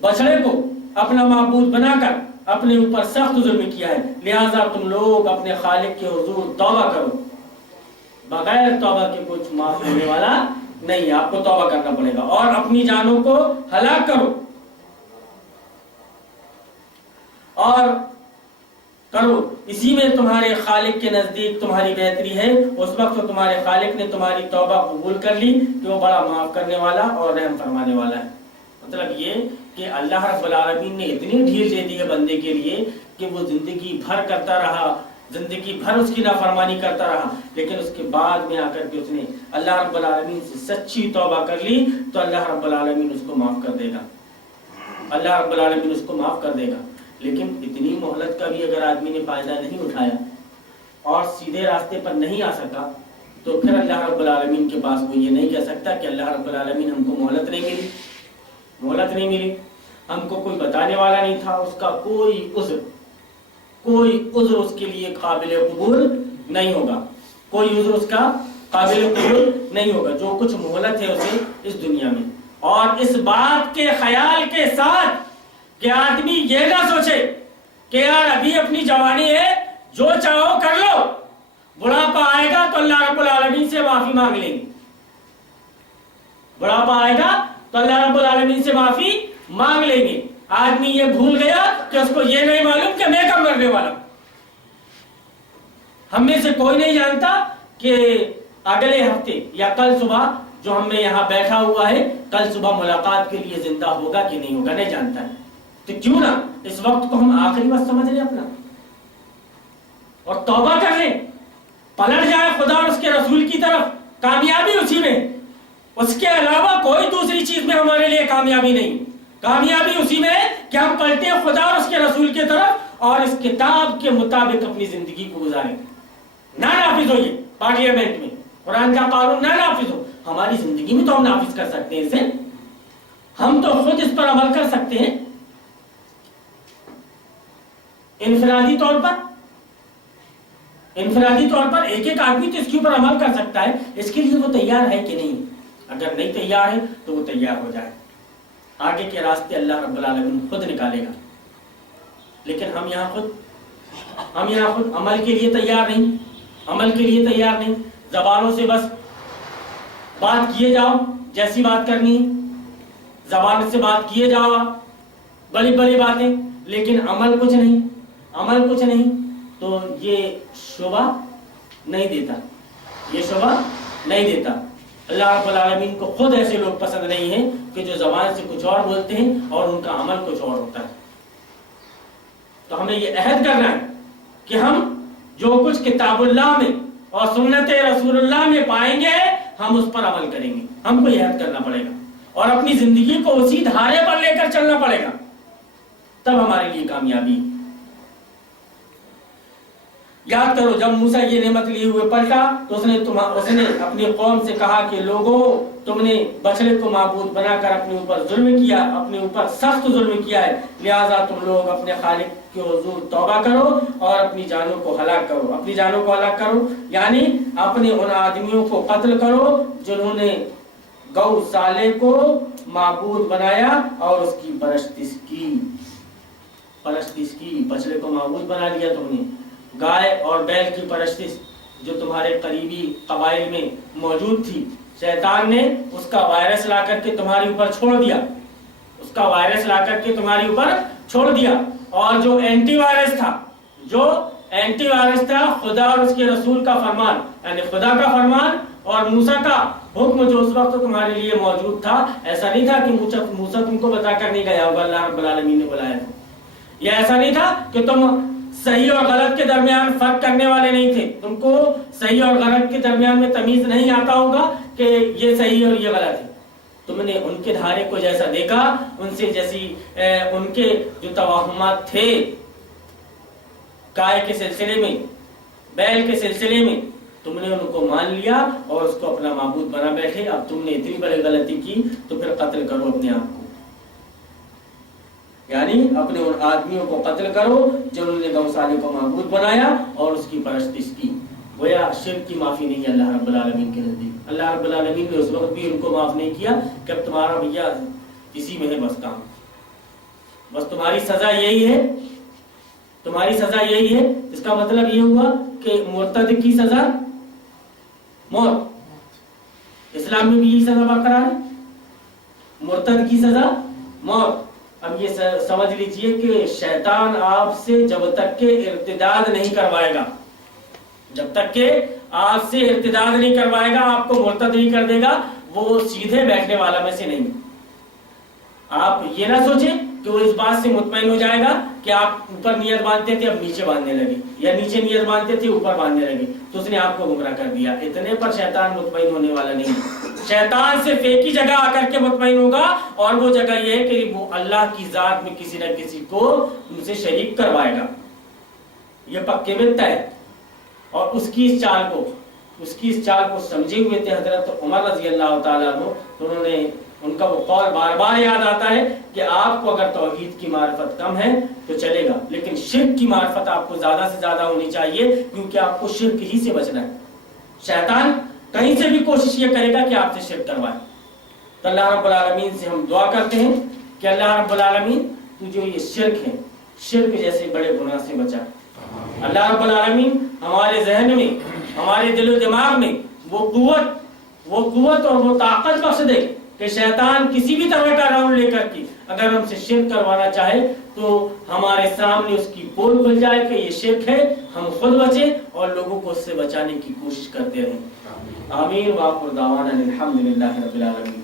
بچڑے کو اپنا معبود بنا کر اپنے اوپر سخت ظلم کیا ہے. لہٰذا تم لوگ اپنے خالق کے حضور توبہ کرو. بغیر توبہ کے کچھ معاف ہونے والا نہیں. آپ کو توبہ کرنا پڑے گا اور اپنی جانوں کو ہلاک کرو. اور کرو، اسی میں تمہارے خالق کے نزدیک تمہاری بہتری ہے۔ اس وقت تو تمہارے خالق نے تمہاری توبہ قبول کر لی کہ وہ بڑا معاف کرنے والا اور رحم فرمانے والا ہے۔ مطلب یہ کہ اللہ رب العالمین نے اتنی ڈھیل دے دی ہے بندے کے لیے کہ وہ زندگی بھر کرتا رہا، زندگی بھر اس کی نافرمانی کرتا رہا، لیکن اس کے بعد میں آ کر کے اس نے اللہ رب العالمین سے سچی توبہ کر لی تو اللہ رب العالمین اس کو معاف کر دے گا، اللہ رب العالمین اس کو معاف کر دے گا۔ لیکن اتنی مہلت کا بھی اگر آدمی نے فائدہ نہیں اٹھایا اور سیدھے راستے پر نہیں آ سکا تو پھر اللہ رب العالمین کے پاس وہ یہ نہیں کہہ سکتا کہ اللہ رب العالمین ہم کو مہلت نہیں ملی، مہلت نہیں ملی، ہم کو کوئی بتانے والا نہیں تھا، اس کا کوئی عذر اس کے لیے قابل قبول نہیں ہوگا، کوئی عذر اس کا قابل قبول نہیں ہوگا، جو کچھ مہلت ہے اسے اس دنیا میں۔ اور اس بات کے خیال کے ساتھ کہ آدمی یہ نہ سوچے کہ یار ابھی اپنی جوانی ہے، جو چاہو کر لو، بڑھاپا آئے گا تو اللہ رب العالمین سے معافی مانگ لیں گے، بڑھاپا آئے گا تو اللہ رب العالمین سے معافی مانگ لیں گے۔ آدمی یہ بھول گیا کہ اس کو یہ نہیں معلوم کہ میں کب مرنے والا ہوں۔ ہم میں سے کوئی نہیں جانتا کہ اگلے ہفتے یا کل صبح جو ہم میں یہاں بیٹھا ہوا ہے کل صبح ملاقات کے لیے زندہ ہوگا کہ نہیں ہوگا، نہیں جانتا ہے۔ تو کیوں نہ اس وقت کو ہم آخری وقت سمجھ لیں اپنا اور توبہ کر لیں، پلٹ جائے خدا اور اس کے رسول کی طرف، کامیابی اسی میں، اس کے علاوہ کوئی دوسری چیز میں ہمارے لیے کامیابی نہیں۔ کامیابی اسی میں ہے کہ ہم پلٹیں خدا اور اس کے رسول کی طرف اور اس کتاب کے مطابق اپنی زندگی کو گزاریں، نہ نافذ ہو یہ پارلیمنٹ میں قرآن کا قانون نہ نافذ ہو، ہماری زندگی میں تو ہم نافذ کر سکتے ہیں اسے، ہم تو خود اس پر عمل کر سکتے ہیں انفرادی طور پر ایک ایک آدمی تو اس کے اوپر عمل کر سکتا ہے۔ اس کے لیے وہ تیار ہے کہ نہیں؟ اگر نہیں تیار ہے تو وہ تیار ہو جائے، آگے کے راستے اللہ رب العالمین خود نکالے گا۔ لیکن ہم یہاں خود عمل کے لیے تیار نہیں، زبانوں سے بس بات کیے جاؤ، جیسی بات کرنی زبان سے بات کیے جاؤ، بڑی بڑی باتیں، لیکن عمل کچھ نہیں، تو یہ شعبہ نہیں دیتا۔ اللہ رب العالمین کو خود ایسے لوگ پسند نہیں ہیں کہ جو زبان سے کچھ اور بولتے ہیں اور ان کا عمل کچھ اور ہوتا ہے۔ تو ہمیں یہ عہد کرنا ہے کہ ہم جو کچھ کتاب اللہ میں اور سنت رسول اللہ میں پائیں گے ہم اس پر عمل کریں گے، ہم کو یہ عہد کرنا پڑے گا اور اپنی زندگی کو اسی دھارے پر لے کر چلنا پڑے گا، تب ہمارے لیے کامیابی۔ یاد کرو جب موسیٰ یہ نعمت لیے ہوئے پلٹا تو اس نے اپنی قوم سے کہا کہ لوگوں تم نے بچڑے کو معبود بنا کر اپنے اوپر ظلم کیا، اپنے اوپر سخت ظلم کیا ہے، لہٰذا تم لوگ اپنے خالق کے حضور توبہ کرو اور اپنی جانوں کو ہلاک کرو، یعنی اپنے ان آدمیوں کو قتل کرو جنہوں نے گو سالے کو معبود بنایا اور اس کی پرستش کی، بچڑے کو معبود بنا لیا تم نے، گائے اور بیل کی پرستش جو تمہارے قریبی قبائل میں موجود تھی، شیطان نے اس کا وائرس لا کر کے تمہارے اوپر چھوڑ دیا، اور جو اینٹی وائرس تھا خدا اور اس کے رسول کا فرمان، یعنی خدا کا فرمان اور موسیٰ کا حکم جو اس وقت تمہارے لیے موجود تھا، ایسا نہیں تھا کہ موسیٰ تم کو بتا کر نہیں گیا ہوگا، اللہ رب العالمین نے بلایا تھا، یا ایسا نہیں تھا کہ تم صحیح اور غلط کے درمیان فرق کرنے والے نہیں تھے، تم کو صحیح اور غلط کے درمیان میں تمیز نہیں آتا ہوگا کہ یہ صحیح اور یہ غلط ہے۔ تم نے ان کے دھارے کو جیسا دیکھا، ان سے جیسی ان کے جو توہمات تھے گائے کے سلسلے میں، بیل کے سلسلے میں، تم نے ان کو مان لیا اور اس کو اپنا معبود بنا بیٹھے۔ اب تم نے اتنی بڑی غلطی کی تو پھر قتل کرو اپنے آپ کو، یعنی اپنے ان آدمیوں کو قتل کرو جنہوں نے گوسالے کو معبود بنایا اور اس کی پرستش کی۔ گویا شرک کی معافی نہیں ہے اللہ رب العالمین کے نزدیک۔ اللہ رب العالمین نے اس وقت بھی ان کو معاف نہیں کیا کہ اب تمہارا بھیا اسی میں ہے بس کام، بس تمہاری سزا یہی ہے۔ اس کا مطلب یہ ہوا کہ مرتد کی سزا موت، اسلام میں بھی یہی سزا برقرار ہے، مرتد کی سزا موت، اب یہ سمجھ لیجئے کہ شیطان آپ سے جب تک کہ ارتداد نہیں کروائے گا، جب تک کہ آپ سے ارتداد نہیں کروائے گا، آپ کو مرتد نہیں کر دے گا، وہ سیدھے بیٹھنے والا میں سے نہیں۔ آپ یہ نہ سوچیں کہ وہ اس بات سے مطمئن ہو جائے گا کہ آپ اوپر نیت باندھتے تھے اب نیچے باندھنے لگے، یا نیچے نیت باندھتے تھے اوپر باندھنے لگے تو اس نے آپ کو گمراہ کر دیا۔ اتنے پر شیطان مطمئن ہونے والا نہیں۔ شیطان صرف ایک ہی جگہ آ کر کے مطمئن ہوگا، اور وہ جگہ یہ ہے کہ وہ اللہ کی ذات میں کسی نہ کسی کو ان سے شریک کروائے گا، یہ پکے میں طے۔ اور اس کی اس چال کو سمجھے ہوئے تھے حضرت عمر رضی اللہ تعالیٰ عنہ، تو انہوں نے ان کا وہ قول بار بار یاد آتا ہے کہ آپ کو اگر توحید کی معرفت کم ہے تو چلے گا، لیکن شرک کی معرفت آپ کو زیادہ سے زیادہ ہونی چاہیے، کیونکہ آپ کو شرک ہی سے بچنا ہے۔ شیطان کہیں سے بھی کوشش یہ کرے گا کہ آپ سے شرک کروائے۔ تو اللہ رب العالمین سے ہم دعا کرتے ہیں کہ اللہ رب العالمین تو جو یہ شرک ہے، شرک جیسے بڑے گناہ سے بچا۔ اللہ رب العالمین ہمارے ذہن میں، ہمارے دل و دماغ میں وہ قوت اور وہ طاقت بخش دے کہ شیطان کسی بھی طرح کا راؤنڈ لے کر کے اگر ہم سے شرک کروانا چاہے تو ہمارے سامنے اس کی پول کھل جائے کہ یہ شرک ہے، ہم خود بچیں اور لوگوں کو اس سے بچانے کی کوشش کرتے رہیں۔ آمین۔ وآخر دعوانا الحمدللہ رب العالمین۔